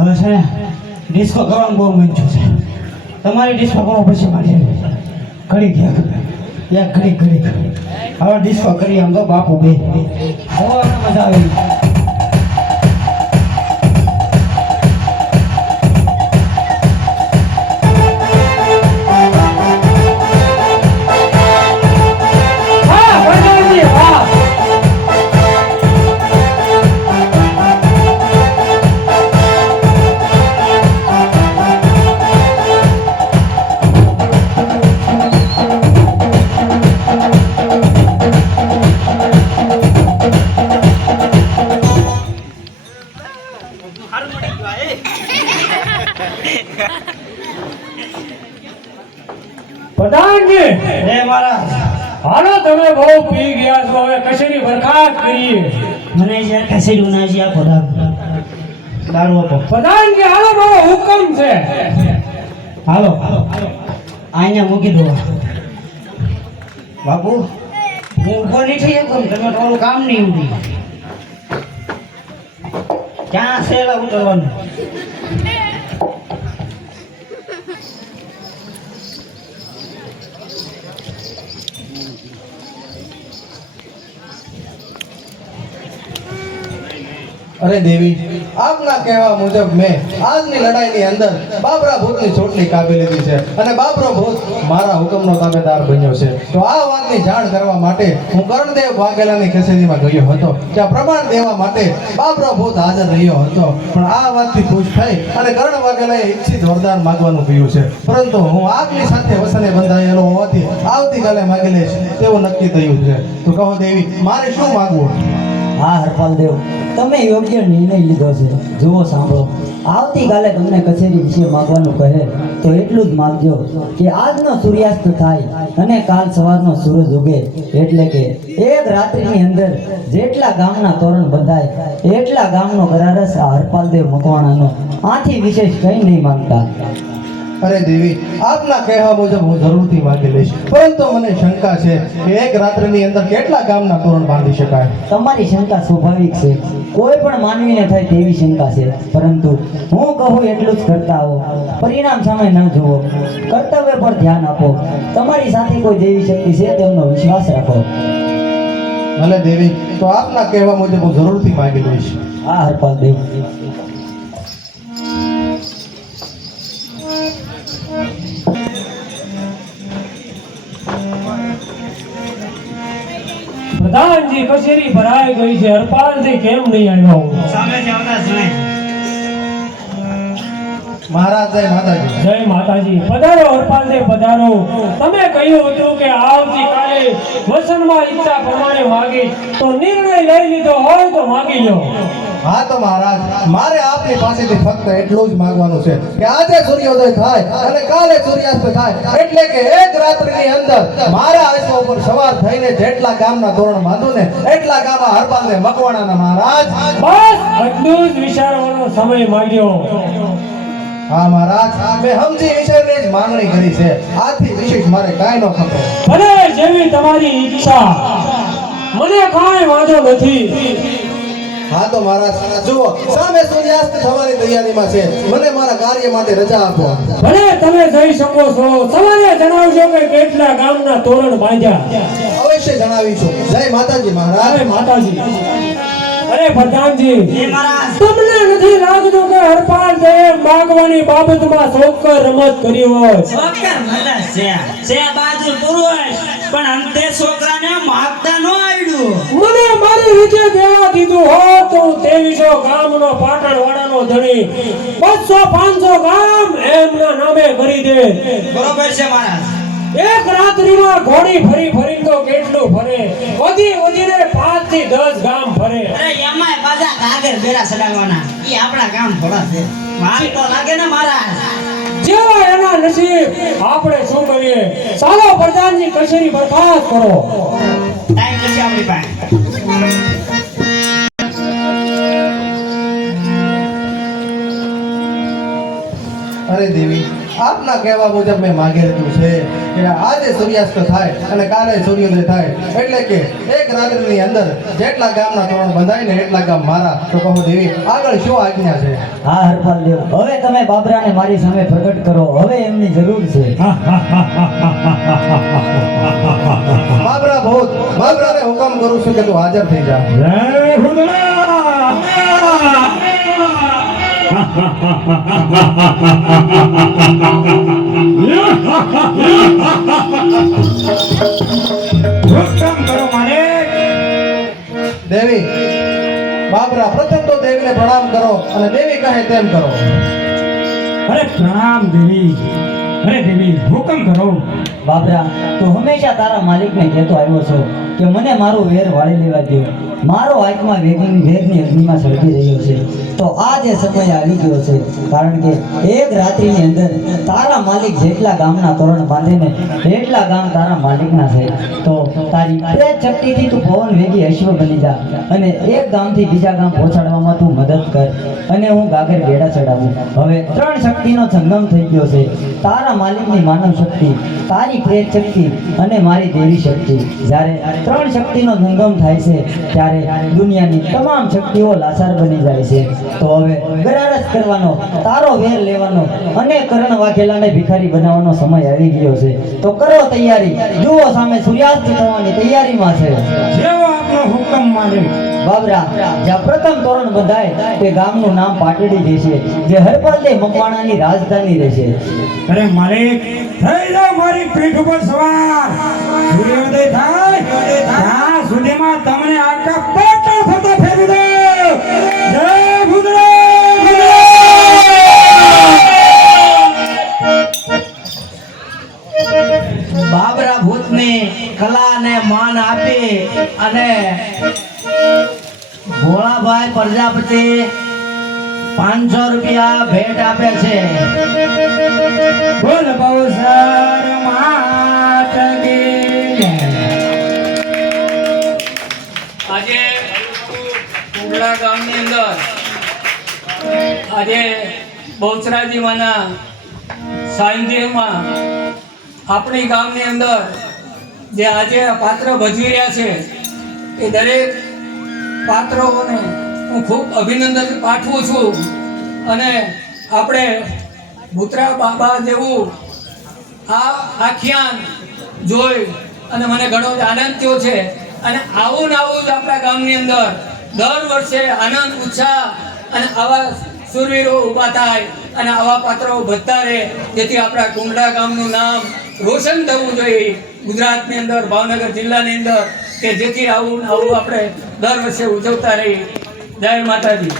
હવે છે ને ડિસ્કો કરવાનું બહુ મન છે. તમારી ડિસ્કો કરો પછી મારી ઘડી ગયા ઘડી હવે ડિસ્કો કરી આમ તો બાપુ બે બહુ મજા આવી. પ્રધાનજી, હે મહારાજ, હાલો તમે બહુ પી ગયા છો, હવે કચેરી બરખાસ્ત કરીએ. મને જે ખસેડું ના છે આખો દારૂ આપો. પ્રધાનજી, હાલો મારો હુકમ છે. હાલો અહીંયા મૂકી દો બાપુ. હું ઉભો નહીં થઈ શકું, તમે થોડું કામ નહીં ઉઠી. ક્યાં સેલા ઉતરવાનું? અરે દેવી, આપના કહેવા મુજબ મેં આજની લડાઈની અંદર બાબરા ભૂતની ચોટલી કાપી લીધી છે અને બાબરો ભૂત મારા હુકમનો તાબેદાર બન્યો છે. તો આ વાતની જાણ કરવા માટે હું કરણદેવ વાઘેલાની કચેરીમાં ગયો હતો. ત્યાં પ્રમાણ દેવા માટે બાબરો ભૂત હાજર રહ્યો હતો, પણ આ વાતથી ખુશ થઈ અને કરણ વાઘેલાએ ઈચ્છિત વરદાન માંગવાનું કહ્યું છે. પરંતુ હું આપની સાથે વસને બંધાયેલો હોવાથી આવતીકાલે માગી લઈશ તેવું નક્કી થયું છે. તો કહો દેવી, મારે શું માંગવું? હા હરપાલદેવ, તમે યોગ્ય નિર્ણય લીધો છે. જુઓ સાંભળો, આવતીકાલે તમને કચેરી વિશે માગવાનું કહે તો એટલું જ માગજો કે આજનો સૂર્યાસ્ત થાય અને કાલ સવારનો સૂરજ ઉગે, એટલે કે એક રાત્રિની અંદર જેટલા ગામના તોરણ બંધાય એટલા ગામનો કરારસ આ હરપાલદેવ મકવાણાનો. આથી વિશેષ કંઈ નહીં માંગતા. અરે દેવી, આપના કહેવા મુજબ હું જરૂરથી માંગી લઈશ, પરંતુ મને શંકા છે કે એક રાત્રિની અંદર કેટલા ગામના તોરણ બાંધી શકાય? તમારી શંકા સ્વાભાવિક છે, કોઈ પણ માનવીને થાય તેવી શંકા છે, પરંતુ હું કહું એટલું જ કરતા આવો. પરિણામ સામે ન જુઓ, કર્તવ્ય પર ધ્યાન આપો. તમારી સાથે કોઈ દેવી શક્તિ છે તેમનો વિશ્વાસ રાખો. ભલે દેવી, તો આપના કહેવા મુજબ હું જરૂરથી માંગી લઈશ. હા હરપાલદેવ. પ્રધાનજી કચેરી ભરાઈ ગઈ છે, હરપાલજી કેમ નહીં આવ્યો? સામેથી આવતા જ નહીં. મહારાજ જય માતાજી. જય માતાજી. પધારો હરપાલજી, પધારો. તમે કહ્યું હતું કે આવતીકાલે વસનમાં ઈચ્છા પ્રમાણે માગી, તો નિર્ણય લઈ લીધો હોય તો માગી લો. હા તો મહારાજ, મારે આપની પાસેથી ફક્ત એટલું જ માંગવાનું છે કે આજે સૂર્યોદય થાય અને કાલે સૂર્યાસ્ત થાય, એટલે કે એક રાત્રિની અંદર મારા આશ્વ ઉપર સવાર થઈને જેટલા ગામના તોરણ બાંધું ને એટલા ગામ હરપાલને મકવાણાના મહારાજ. બસ આટલું જ વિચારવાનો સમય માંગ્યો. હા મહારાજ, મેં સમજી ઈશ્વરની જ માંગણી કરી છે, આથી વિશેષ મારે કાંઈ ન ખપે. ભલે જેવી તમારી ઈચ્છા, મને કાંઈ વાંધો નથી. હા તો મહારાજ, જુઓ સામે સૂર્યાસ્ત થવાની તૈયારીમાં છે, મને મારા કાર્ય માટે રજા આપો. ભલે તમે જઈ શકો છો. સવારે જણાવજો કે કેટલા ગામના તોરણ બાંધ્યા. અવશ્ય જણાવીશું. જય માતાજી મહારાજ. અરે માતાજી. અરે પ્રધાનજી, એ મહારાજ, તમને નથી લાગતું કે હરપાલ દેવ માગવાની બાબતમાં ચોક્કસ રમત કરી હોય? છોકર ભલે છે બાજુ પુરુષ, પણ અંતે છોકરાને માગતા ન આવડ્યું. મને મારી રીતે દેવા દીધું હોત તો હું 2300 ગામનો પાટણવાડાનો ધણી 200-500 ગામ એમના નામે કરી દે. બરોબર છે મહારાજ. એક રાત્રિમાં ઘોડી ફરી ફરી તો કેટલું ફરે? વધીને 5 થી 10 ગામ ફરે. અરે એમાંય પાછા કાગર બેરા સડાવવાના, ઈ આપણા કામ થોડા છે. માર તો લાગે ને મહારાજ. જેવા એના નસીબ, આપણે શું કરીએ? ચાલો પ્રધાનજી કચેરી બરખાસ્ત કરો. ટાઈમ નથી આપણી પાસે. અરે દેવી, આપના કહેવા મુજબ મેં માંગેલું છે કે આજે સૂર્યાસ્ત થાય અને કાલે સૂર્યોદય થાય, એટલે કે એક રાત્રિની અંદર જેટલા ગામના તોરણ બંધાય ને એટલા ગામ મારા. તો કહો દેવી, આગળ શું આજ્ઞા છે? હા હરપાલદેવ, હવે તમે બાબરાને મારી સામે પ્રગટ કરો. હવે એમની જરૂર છે. બાબરા ભૂત, બાબરાને હુકમ કરું છું કે તું હાજર થઈ જા. જય ભૂતળા. હુકમ કરો માલિક. દેવી, બાબરા પ્રથમ તો દેવીને પ્રણામ કરો અને દેવી કહે તેમ કરો. અરે પ્રણામ દેવી. અરે દેવી, હુકમ કરો. બાબરા, તું હંમેશા તારા માલિકને કહેતો આવ્યો છો કે મને મારું વેર વાળી લેવા દો. મારો આત્મા વેરની અગ્નિમાં સળગી રહ્યો છે. તો આ જે સમય આવી ગયો છે, કારણ કે એક રાત્રિની અંદર તારા માલિક જેટલા ગામના તોરણ બાંધે ને એટલા ગામ તારા માલિકના છે. તો તારી પ્રેત શક્તિથી તું પવન વેગી અશ્વ બની જા અને એક ગામથી બીજા ગામ પહોંચાડવામાં તું મદદ કર અને હું ગાગર બેડા ચડાવું. હવે 3 શક્તિનો સંગમ થઈ ગયો છે. તારા માલિકની માનવ શક્તિ, તારી પ્રેત શક્તિ અને મારી દેવી શક્તિ. જ્યારે 3 શક્તિનો સંગમ થાય છે ત્યારે દુનિયાની તમામ શક્તિઓ લાચાર બની જાય છે. તો હવે ગરારસ કરવાનો, તારો વેર લેવાનો અને કરણ વાઘેલાને ભિખારી બનાવવાનો સમય આવી ગયો છે. તો કરો તૈયારી. જુઓ સામે સૂર્યાસ્ત થવાની તૈયારીમાં છે. જેવો આપનો હુકમ માલિક. બાબરા, જ્યાં પ્રથમ તોરણ બંધાય તે ગામનું નામ પાટડી રહેશે, જે હરપાલદેવ મકવાણાની રાજધાની રહેશે. અરે માલિક, થઈ જાઓ મારી પીઠ ઉપર સવાર. સૂર્યોદય થાય ત્યાં સુધીમાં તમને આખા પાટણ ફરતા ફેરવી દો. જય ભૂતળા. બાબરા ભૂતની કલાને માન આપી અને તરફથી 500 રૂપિયા ભેટ આપે છે. બોલ બહુસર માત કી જય. આજે કુંડલા ગામની અંદર આજે બહુચરાજી માના સાનિધ્યમાં આપણી ગામની અંદર જે આજે આ પાત્ર ભજવી રહ્યા છે એ દરેક પાત્રોને હું ખૂબ અભિનંદન પાઠવું છું. અને આપણે ભૂતરા બાબા જેવું આ આખ્યાન જોઈ અને મને ઘણો જ આનંદ થયો છે. અને આવું ને આવું જ આપણા ગામની અંદર દર વર્ષે આનંદ ઉત્સાહ અને આવા સુરવીરો ઊભા થાય અને આવા પાત્રો ભજતા રહે, જેથી આપણા કુંડલા ગામનું નામ રોશન થવું જોઈએ ગુજરાતની અંદર, ભાવનગર જિલ્લાની અંદર, કે જેથી આવું ને આવું આપણે દર વર્ષે ઉજવતા રહીએ. જય માતાજી.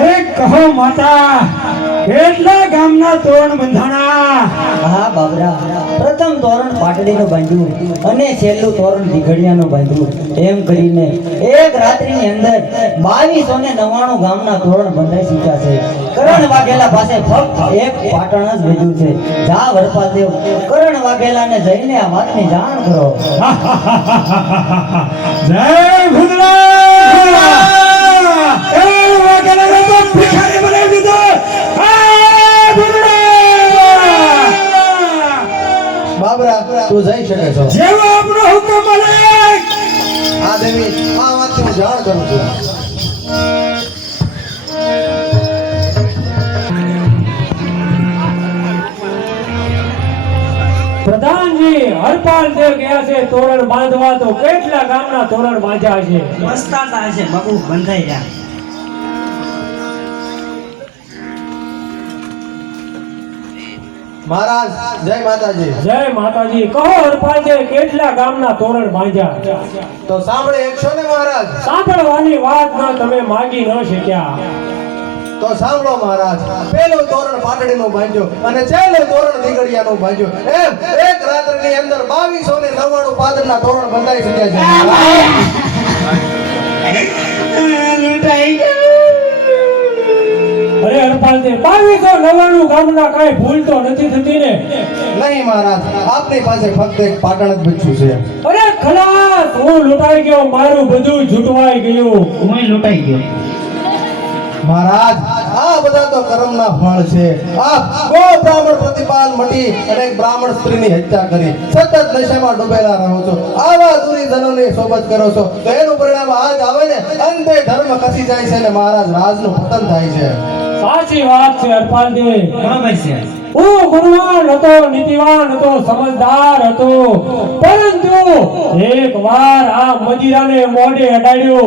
અરે કહો માતા, કેટલા ગામના તોરણ બંધાણા? હા બાબરા, પ્રથમ તોરણ પાટડીનું બાંધ્યું અને છેલ્લું તોરણ દીઘડિયાનું બાંધ્યું. એમ કરીને એક રાત્રિની અંદર 2299 ગામના તોરણ બંધાઈ શક્યા છે. કરણ વાઘેલા પાસે ફક્ત એક પાટણ જ વધ્યું છે. જા વરપાલદેવ, કરણ વાઘેલાને જઈને આ વાતની જાણ કરો. જય ભુજલા. એ વાઘેલાને તો ભિખારી બનાવી દીધો. આ ભુજલા. બાબરા તું જઈ શકે છો. જેવો આપણો હુકમ માલિક. આ દેવી આ વાતની હું જાણ કરું છું. પ્રધાનજી હરપાલ દેવ ગયા છે તોરણ બાંધવા, તો કેટલા ગામના તોરણ બાંધ્યા છે? મસ્તા થાય છે બાબુ, બંધાઈ જાય. મહારાજ જય માતાજી. જય માતાજી. કહો હરપાલ દેવ, કેટલા ગામના તોરણ બાંધ્યા? તો સાંભળે એકશો ને મહારાજ. સાંભળવાની વાત ના તમે માગી ન શક્યા. તો સાંભળો મહારાજ, પેલું તોરણ પાટડીનું બાંધ્યું અને છેલ્લું તોરણ દીગડિયાનું બાંધ્યું. એમ એક રાત્રિની અંદર 2299 પાદરના તોરણ બંધાઈ શક્યા છે. અરે હરપાલ દેવ, 2299 ગામના કઈ ભૂલ તો નથી થતી ને? નહીં મહારાજ, આપની પાસે ફક્ત એક પાટણ જ બચ્યું છે. અરે ખલાસ, હું લૂંટાઈ ગયો, મારું બધું જૂટવાઈ ગયું. હું લૂંટાઈ ગયો. મહારાજ આ બધા તો કર્મના ફળ છે. આપ ગો બ્રાહ્મણ પ્રતિપાલ મટી અને એક બ્રાહ્મણ સ્ત્રીની હત્યા કરી સતત નશામાં ડૂબેલા રહો છો. આવા દુરીજનોની સોબત કરો છો તો એનું પરિણામ આજ આવે ને, અંતે ધર્મ ખસી જાય છે અને મહારાજ રાજનું પતન થાય છે. સાચી વાત છે હરપાલજી. બરોબર છે. હું ગુણવાન હતો, નીતિવાન હતો, સમજદાર હતો, પરંતુ એક વાર આ મદિરાને મોઢે અડાડ્યો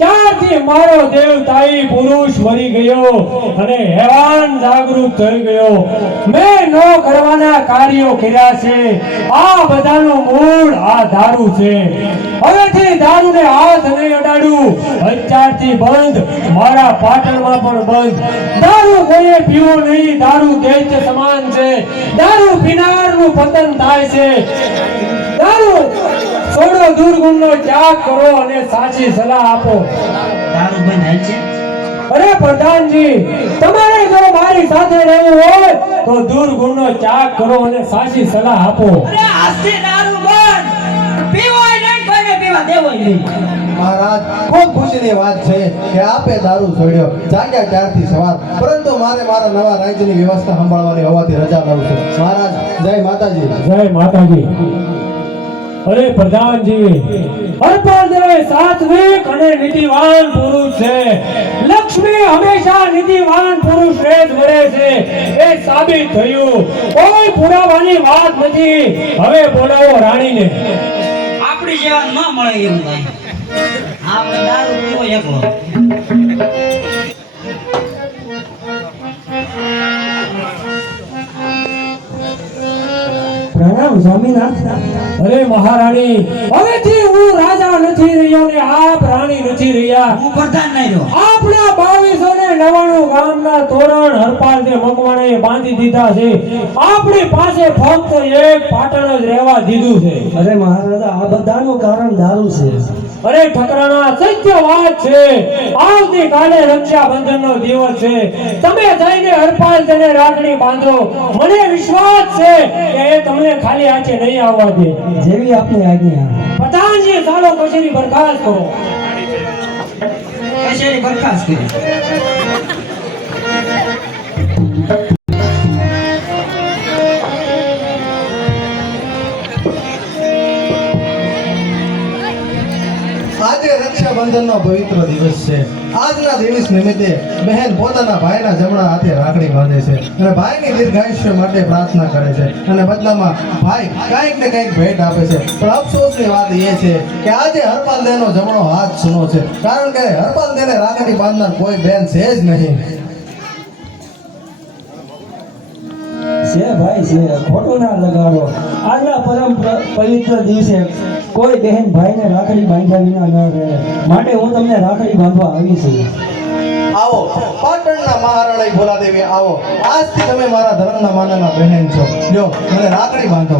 ત્યારથી મારો દેવતાઈ પુરુષ મરી ગયો અને હેવાન જાગૃત થઈ ગયો. મેં ન કરવાના કાર્યો કર્યા છે. આ બધાનું મૂળ આ દારૂ છે. હવેથી દારૂને હાથ નહીં અડાડું. અત્યારથી બંધ, મારા પાટણમાં પણ બંધ. દારૂ કોઈએ પીવો નહીં. દારૂ દૈત્ય સમાન છે. દારૂ પીનારનું પતન થાય છે. દારૂ છોડો, દુર્ગુણનો ત્યાગ કરો અને સાચી સલાહ આપો. દારૂ બંધ હાલ છે. અરે પ્રધાનજી, તમારે જો મારી સાથે રહેવું હોય તો દુર્ગુણનો ત્યાગ કરો અને સાચી સલાહ આપો. અરે આજથી દારૂ બંધ. પીવાય નહીં, કોઈને પીવા દેવાય નહીં. મહારાજ, ખૂબ ખુશીની વાત છે કે આપે દારૂ છોડ્યો, જાગ્યા ત્યારથી સવાર. પરંતુ મારે મારા નવા રાજ્યની વ્યવસ્થા સંભાળવાની હોવાથી રજા લઉં છું. મહારાજ, જય માતાજી. જય માતાજી. અરે પ્રધાનજી, હરપાલદેવ સાત્વિક અને નીતિવાન પુરુષ છે. લક્ષ્મી હંમેશા નીતિવાન પુરુષને જ મળે છે, એ સાબિત થયું. કોઈ પુરાવાની વાત નથી. હવે બોલાવો રાણીને. આપણી જેવા ન મળે એવું નહીં. આપણે દારૂ પીવો એકલો. પ્રણામ સ્વામીનાથ. અરે મહારાણી, હવેથી હું રાજા નથી રહ્યો ને આપ રાણી નથી રહ્યા. હું પ્રધાન નહીં રહ્યો. આપણા 2299 ગામના તોરણ હરપાલને મકવાણાએ બાંધી દીધા છે. આપણી પાસે ફક્ત એક પાટણ જ રહેવા દીધું છે. અરે મહારાજા, આ બધાનું કારણ દારૂ છે. અરે ઠકરાણા, સત્ય વાત છે. આવતીકાલે રક્ષાબંધનનો દિવસ છે. તમે જઈને હરપાલને રાખડી બાંધો. મને વિશ્વાસ છે કે એ તમને ખાલી હાથે નહીં આવવા દે. જેવી આપની આજ્ઞા. પ્રધાનજી, ચાલો કચેરી બરખાસ્ત કરો. કચેરી બરખાસ્ત કરી. આજે રક્ષાબંધનનો પવિત્ર દિવસ છે. આજના દિવસ નિમિત્તે બહેન પોતાના ભાઈના જમણા હાથે રાખડી બાંધે છે અને ભાઈની દીર્ઘાયુષ્ય માટે પ્રાર્થના કરે છે અને બદલામાં ભાઈ કંઈક ને કંઈક ભેટ આપે છે. પણ અફસોસની વાત એ છે કે આજે હરપાલદેવનો જમણો હાથ સૂનો છે, કારણ કે હરપાલદેવને રાખડી બાંધનાર કોઈ બેન છે જ નહીં. છે ભાઈ છે, ખોટું ના લગાડો. આજના પરમ પવિત્ર દિવસે કોઈ બહેન ભાઈને રાખડી બાંધ્યા વિના ન રહે. માટે હું તમને રાખડી બાંધવા આવી છું. આવો પાટણના મહારાણી ભોલાદેવી, આવો. આજથી તમે મારા ધર્મના માનના બહેન છો. લ્યો, મને રાખડી બાંધો.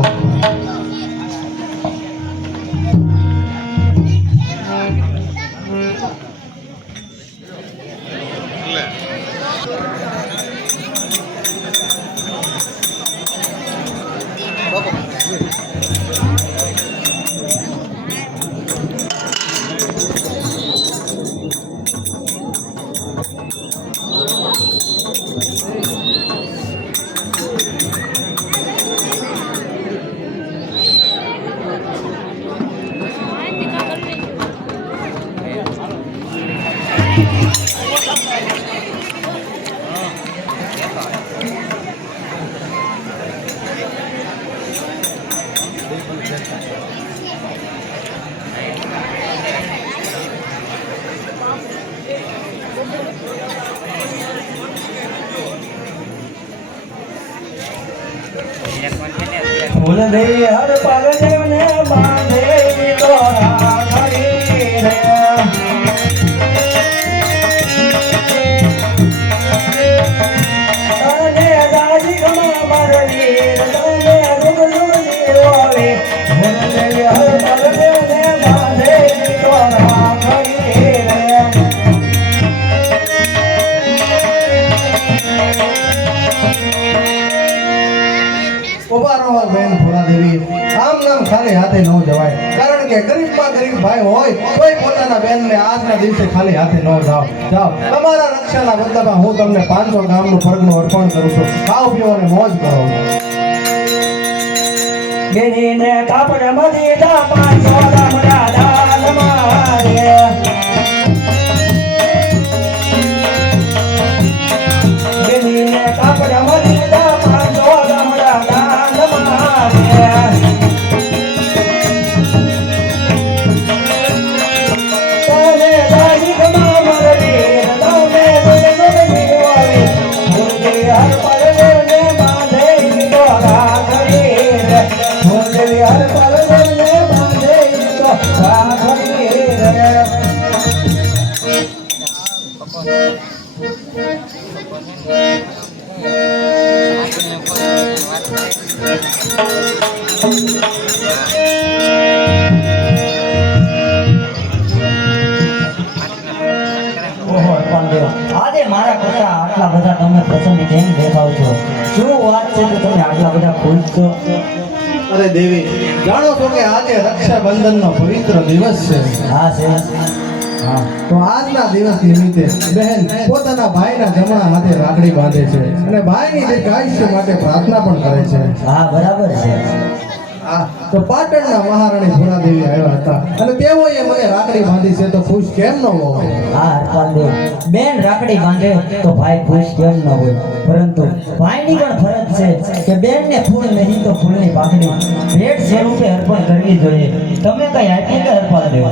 ફૂલ દે હરપાલદેવને બાંધે તો રાખડી રે. તને દાજી ગમા મારવી, તને ગુગલુની રોવી. ફૂલ દે હરપાલદેવને બાંધે તો રાખડી રે. ઉભા રહો બેન ભોલાદેવી. આમ નામ ખાલી હાથે ન જવાય, કારણ કે ગરીબમાં ગરીબ ભાઈ હોય તોય પોતાના બેનને આજના દિવસે ખાલી હાથે ન જાઓ. જાઓ, તમારા રક્ષાના બદલામાં હું તમને 500 ગામનું ફરકનું અર્પણ કરું છું. ખાઓ પીઓ અને મોજ કરો. બેનીને કાપડ મદીદા 500 ગામડા દાન મારે. ઓહો હરપાલદેવ, આજે મારા કરતા આટલા બધા તમે પ્રસન્ન કેમ દેખાવ છો? શું વાત છે કે તમે આટલા બધા ખુશ છો? અરે દેવી, જાણો છો કે આજે રક્ષાબંધનનો પવિત્ર દિવસ છે. હા છે. હા તો આજના દિવસ નિમિત્તે બહેન પોતાના ભાઈના જમણા હાથે રાખડી બાંધે છે અને ભાઈની દીર્ઘાયુષ્ય માટે પ્રાર્થના પણ કરે છે. હા બરાબર છે. તો પાટણના મહારાણી ભુરાદેવી આવ્યા હતા અને તેઓએ મને રાખડી બાંધી છે તો ખુશ કેમ ન હોય? હા હરપાલદેવ, બેન રાખડી બાંધે તો ભાઈ ખુશ કેમ ન હોય? પરંતુ ભાઈની પણ ફરજ છે કે બેનને ફૂલ નહીં તો ફૂલની પાકડી ભેટ સ્વરૂપે અર્પણ કરવી જોઈએ. તમે કઈ આપી કે હરપાલદેવ?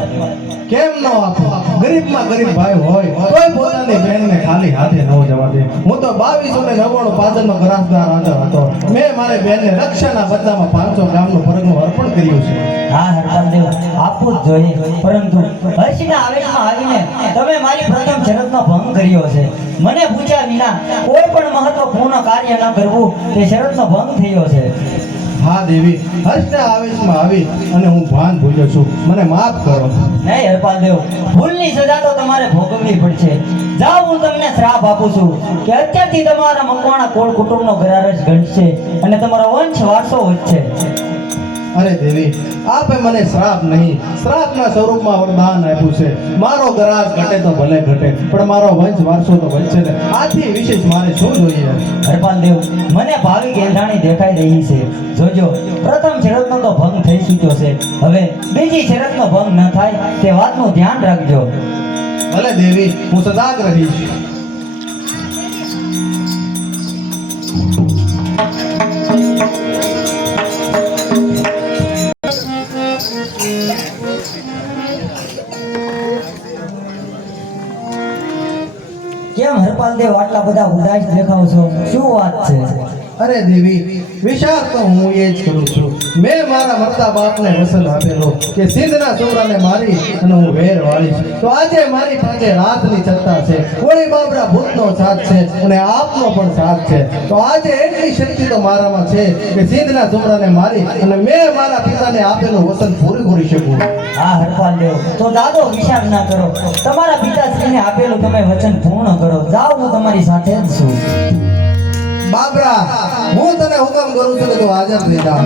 કેમ ન આપો? ગરીબમાં ગરીબ ભાઈ હોય તોય પોતાની બહેનને ખાલી હાથે ન જવા દે. હું તો 2299 પાદરનો ગ્રાસદાર રાજા હતો. મેં મારી બહેનને રક્ષાના બદલામાં 500 ગ્રામનું પરગનું અર્પણ કર્યું છે. હા હરપાલદેવ, આપવું જ જોઈએ. પરંતુ હર્ષના આવેશમાં આવીને તમે મારી પ્રથમ શરતનો ભંગ કર્યો છે. મને પૂછ્યા વિના કોઈ પણ મહત્વપૂર્ણ કાર્ય ન કરવું તે શરતનો ભંગ થયો છે. હા દેવી, હર્ષના આવેશમાં આવી અને હું ભાન ભૂલ્યો છું. મને માફ કરો. નહીં હરપાલદેવ, ભૂલની સજા તો તમારે ભોગવવી પડશે. જાઓ, હું તમને શ્રાપ આપું છું કે અત્યારથી તમારા મકવાણા કોળ કુટુંબનો ગરારસ ઘટશે અને તમારો વંશ વારસો વધશે. અરે દેવી, આપે મને શ્રાપ નહીં, શ્રાપના સ્વરૂપમાં વરદાન આપ્યું છે. મારો ગરાસ ઘટે તો ભલે ઘટે, પણ મારો વંશ વારસો તો વધશે ને. આથી વિશેષ મારે શું જોઈએ? હરપાલદેવ, મને ભાવિક એંધાણી દેખાઈ રહી છે. જોજો, પ્રથમ શરતનો તો ભંગ થઈ ચૂક્યો છે. હવે બીજી શરતનો ભંગ ન થાય તે વાતનું ધ્યાન રાખજો. ભલે દેવી, હું સજાગ રહીશ. કેમ હરપાલદેવ આટલા બધા ઉદાસ દેખાવ છો? શું વાત છે? અરે દેવી, વિચાર તો હું એ જ કરું છું. મેં મારા મરતા બાપને વસન આપેલો કે સિંધના છોકરાને મારી અને હું વેર વાળીશ. તો આજે મારી પાસે રાતની સત્તા છે, કોળી બાબરા ભૂતનો સાથ છે અને આપનો પણ સાથ છે. તો આજે એટલી શક્તિ તો મારામાં છે કે સિંધના છોકરાને મારી અને મેં મારા પિતાને આપેલું વસન પૂરું કરી શકું. હા હરપાલદેવ, તો દાદો વિચાર ના કરો. તમારા પિતાશ્રીને આપેલું તમે વચન પૂર્ણ કરો. જાઓ, હું તમારી સાથે જ છું. બાબરા, હું તને હુકમ કરું છું કે તું હાજર થઈ જા.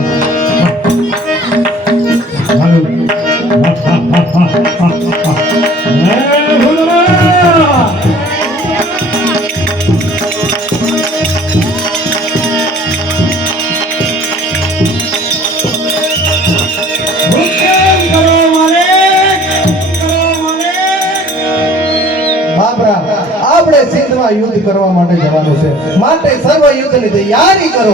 બાબરા, આપણે સિંધમાં યુદ્ધ કરવા માટે જવાનું છે, માટે સર્વ યુદ્ધની તૈયારી કરો.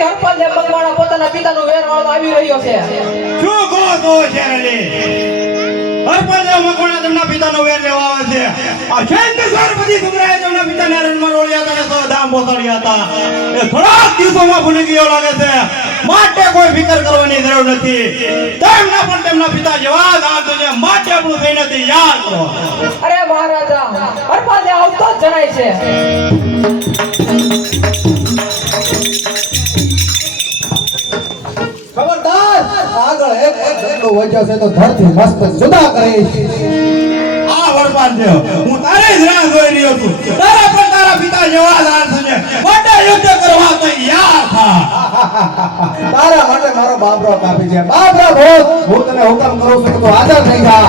હરપાલદેવ મકવાણા પોતાના પિતાનું વેર વાળવા આવી રહ્યો છે. શું કહો છો શેરલી? હરપાલદેવ મકવાણા તેમના પિતાનો વેર લેવા આવે છે. આ શેન્દ્રસર પછી સુમરાએ તેમના પિતાને રણમાં રોળ્યા હતા અને ધામ પોતાડ્યા હતા. એ થોડાક દિવસોમાં ભૂલી ગયો લાગે છે. માટે કોઈ ફિકર કરવાની જરૂર નથી. તેમના પણ તેમના પિતા જેવા જ હાથ છે. માટે આપણું થઈને તૈયાર કરો. અરે મહારાજા, હરપાલદેવ આવતો જ જણાય છે. ખબરદાર, આગળ એક દંડો વજ્યો છે તો ધરતી મસ્ત જુદા કરીશ. આ હરપાલદેવ, હું તારી જ રાહ જોઈ રહ્યો છું. તારા પણ તારા પિતા જેવા જ હાથ છે. માટે યુદ્ધ કરવા તૈયાર થા. તારા માટે મારો બાબરો કાપી છે. બાબરા ભોજ, હું તને હુકમ કરું છું કે તું હાજર થઈ જા.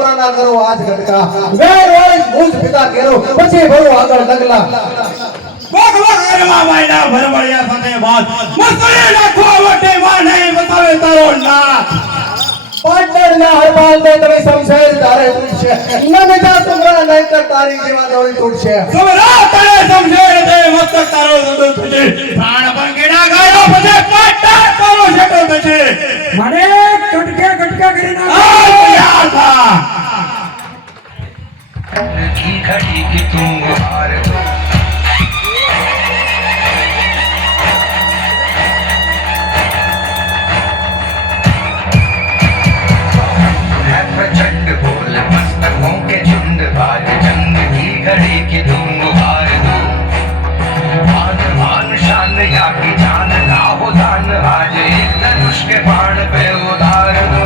છોકરાના કરો આજ ઘટકા વેર વાળી મૂજ પિતા કેરો પછી ભરો આગળ ડગલા ભગવા ઘરમાં વાયડા ભરવડિયા સાથે બાદ મસ્તરી રાખો વટે માં નહીં બતાવે તારો નાથ પાટણના હરપાલ ને તમે સમજાય તારે તૂટશે નમિતા તુમરા નહીતર તારી જેવા દોરી તૂટશે સમરા તને સમજે દે મસ્તક તારો જુદો થશે પ્રાણ પણ કેડા ગાયો પછી પાટણ તારો છેટો થશે મને કટકે કટકા કરી નાખો આ તૈયાર થા की घड़ी की तुम हार दो है प्रचंड बोल मस्तकों के झुंड बाज जंग की घड़ी की तुम हार दो मान मान शान या की जान लाहो दान आज एक धनुष के बाण पे उतार दो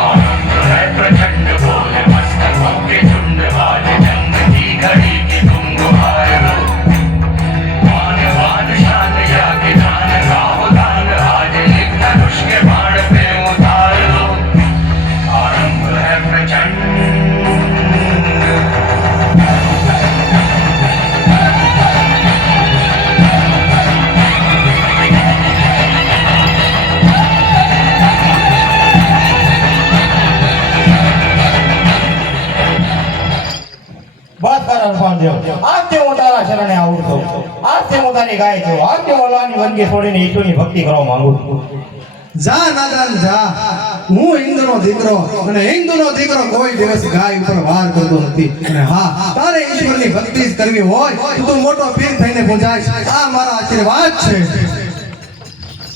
आनंद है प्रचंड बोल मस्तकों के झुंड बाज जंग की घड़ी की तुम हार दो मान मान शान या की जान लाहो दान आज एक धनुष के बाण पे उतार दो आरंभ है प्रचंड બસ કર હરપાલ દેવ આજથી હું તારા શરણે આવું છું આજથી હું તારી ગાય છું આજથી હું લાની વનગી છોડીને ઈશ્વરની ભક્તિ કરવા માંગુ છું જા નાદાન જા હું હિન્દુનો દીકરો અને હિન્દુનો દીકરો કોઈ દિવસ ગાય ઉપર વાર કરતો નથી અને હા તારે ઈશ્વરની ભક્તિ જ કરવી હોય તો તું મોટો પીર થઈને પૂજાય આ મારા આશીર્વાદ છે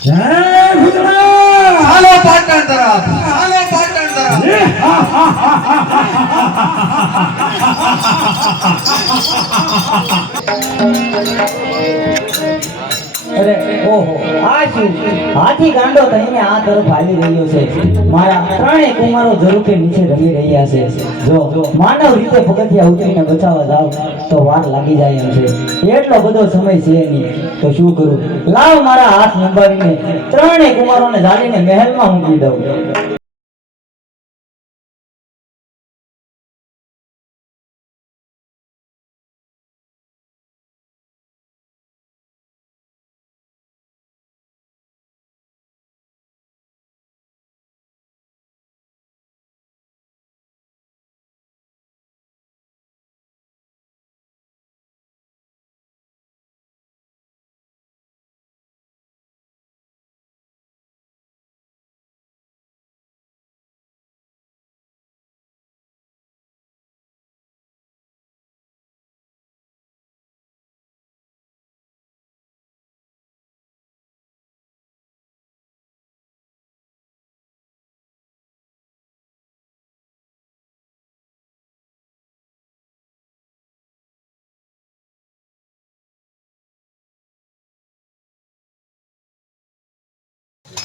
જય ભૂતનાથ હાલો પાટણ તરફ હાલો પાટણ તરફ અરે ઓહો આ શું હાથી ગાંડો થઈને આ તરફ હાલી રહ્યો છે મારા ત્રણેય કુમારો ઝરૂખે નીચે રમી રહ્યા છે જો માનવ રીતે પગથિયા ઉતરીને બચાવવા જાવ તો વાર લાગી જાય એમ છે એટલો બધો સમય છે નહીં તો શું કરું લાવ મારા હાથ લંબાવીને ત્રણેય કુમારોને ઝાલીને મહેલમાં મૂકી દઉં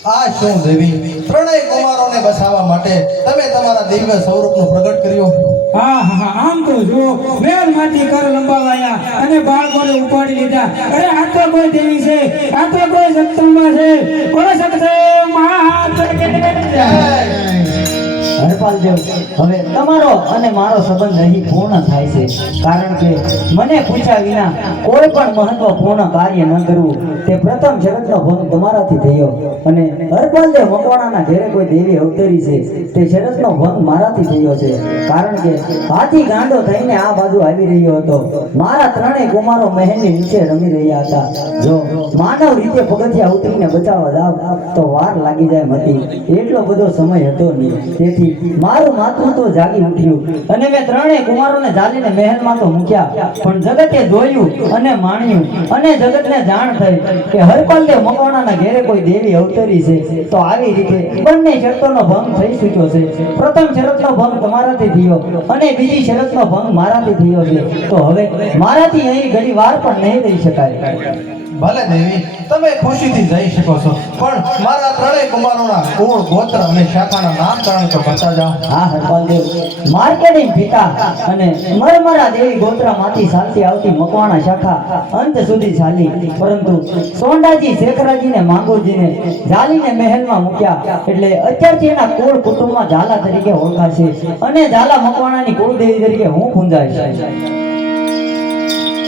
આ શું દેવી ત્રણેય કુમારોને બચાવવા માટે તમે તમારા દિવ્ય સ્વરૂપનું પ્રગટ કર્યું આમ તો જો વેલમાંથી કર લંબાવાયા અને બાળકોને ઉપાડી લીધા અરે આ તો કોઈ દેવી છે આ તો કોઈ જગદંબા છે કોઈ શકશે માત કે હરપાલ દેવ હવે તમારો અને મારો સંબંધ અહીં પૂર્ણ થાય છે કારણ કે મને પૂછ્યા વિના કોઈ પણ મહત્વપૂર્ણ કાર્ય ન કરવું તે પ્રથમ શરતનો ભંગ તમારાથી થયો અને હરપાલ દેવ મકવાણાના ઘેરે કોઈ દેવી અવતરી છે તે શરતનો ભંગ મારાથી થયો છે કારણ કે હાથી ગાંડો થઈને આ બાજુ આવી રહ્યો હતો મારા ત્રણેય કુમારો મહેલની નીચે રમી રહ્યા હતા જો માનવ રીતે પગથિયા ઉતરીને બચાવવા જાવ તો વાર લાગી જાય હતી એટલો બધો સમય હતો નહીં તેથી મારું માથું તો જાગી ઉઠ્યું અને મેં ત્રણેય કુમારોને ઝાલીને મહેલમાં તો મૂક્યા પણ જગતે જોયું અને માણ્યું અને જગતને જાણ થઈ કે હરપાલદેવ મકવાણાના ઘેરે કોઈ દેવી અવતરી છે તો આવી રીતે બંને શરતોનો ભંગ થઈ ચૂક્યો છે પ્રથમ શરતનો ભંગ તમારાથી થયો અને બીજી શરતનો ભંગ મારાથી થયો છે તો હવે મારાથી અહીં ઘણી વાર પણ નહીં રહી શકાય ભલે દેવી તમે ખુશીથી જઈ શકો છો પણ મારા ત્રણેય કુમારોના કુળ ગોત્ર અને શાખાના નામકરણ તો કરતા જાઓ. હા હરપાલદેવ, માર્કેટિંગ પિતા અને મરમરા દેવી ગોત્રમાંથી ચાલતી આવતી મકવાણા શાખા અંત સુધી ચાલી, પરંતુ સોંડાજી શેખરાજીને માંગુજીને ઝાલીને મહેલમાં મૂક્યા એટલે અત્યારથી એના કુળ કુટુંબમાં ઝાલા તરીકે ઓળખાશે અને ઝાલા મકવાણાની કુળદેવી તરીકે હું પૂંજાઈશ.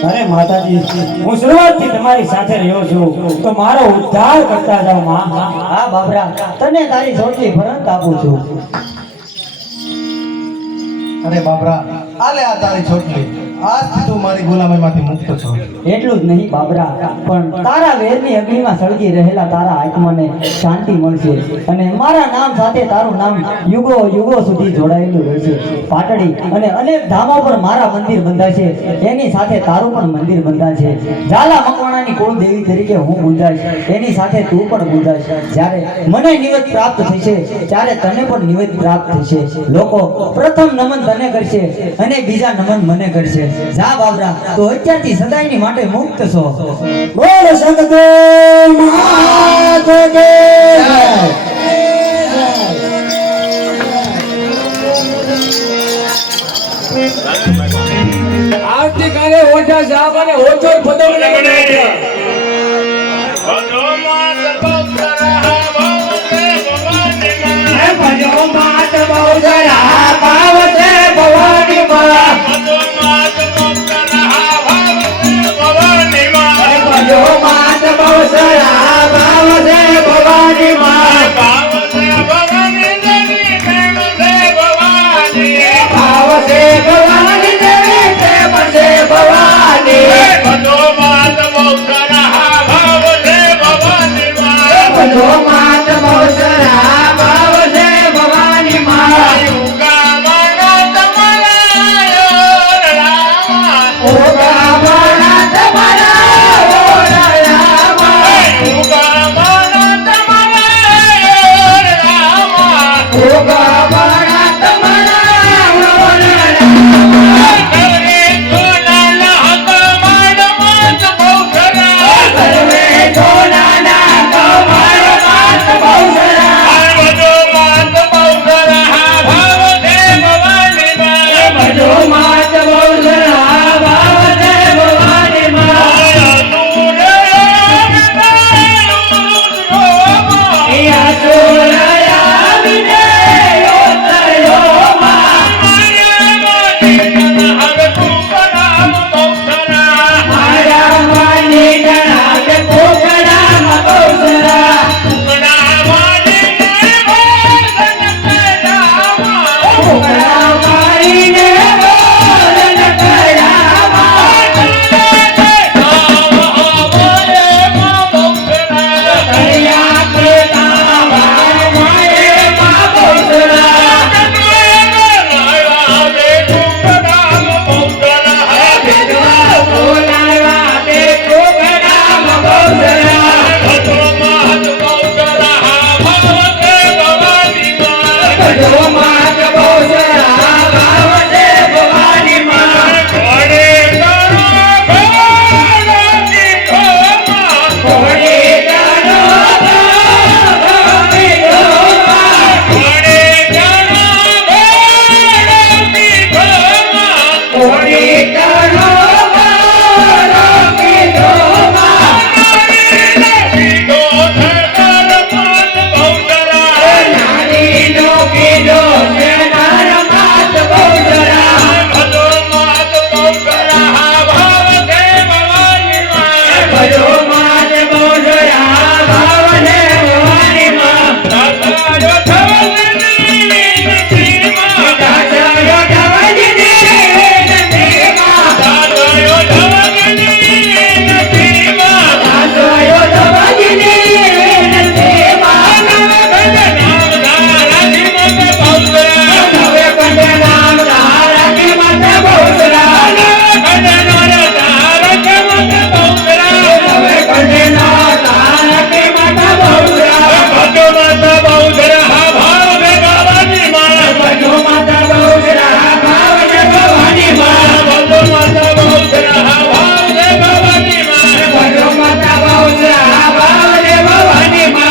અરે માતાજી, હું શરૂઆતથી તમારી સાથે રહ્યો છું તો મારો ઉદ્ધાર કરતા જાઓ માં. હા બાબરા, તને તારી સોચી ફરજ આપું છું. અરે બાબરા, આલે આ તારી છોટલી. આજથી તું મારી ગુલામીમાંથી મુક્ત છો. એટલું જ નહીં બાબરા, પણ તારા વેરની અગ્નિમાં સળગી રહેલા તારા આત્માને શાંતિ મળશે અને મારા નામ સાથે તારું નામ યુગો યુગો સુધી જોડાયેલું રહેશે. પાટડી અને અનેક ધામો પર મારા મંદિર બંધાશે, એની સાથે તારું પણ મંદિર બંધાશે. ઝાલા મકવાણાની કુળદેવી તરીકે હું પૂજાઈશ, એની સાથે તું પણ પૂજાઈશ. જ્યારે મને નિવેદ પ્રાપ્ત થશે ત્યારે તને પણ નિવેદ પ્રાપ્ત થશે. લોકો પ્રથમ નમન તને કરશે અને બીજા નમન મને કરશે. જા બાબરા, તો અત્યારથી સદાયની માટે મુક્ત છો. બોલ સદગુરુ મહાદેવ. આવતીકાલે ઓઢા સાહેબ અને ઓછો પદવને ભવાની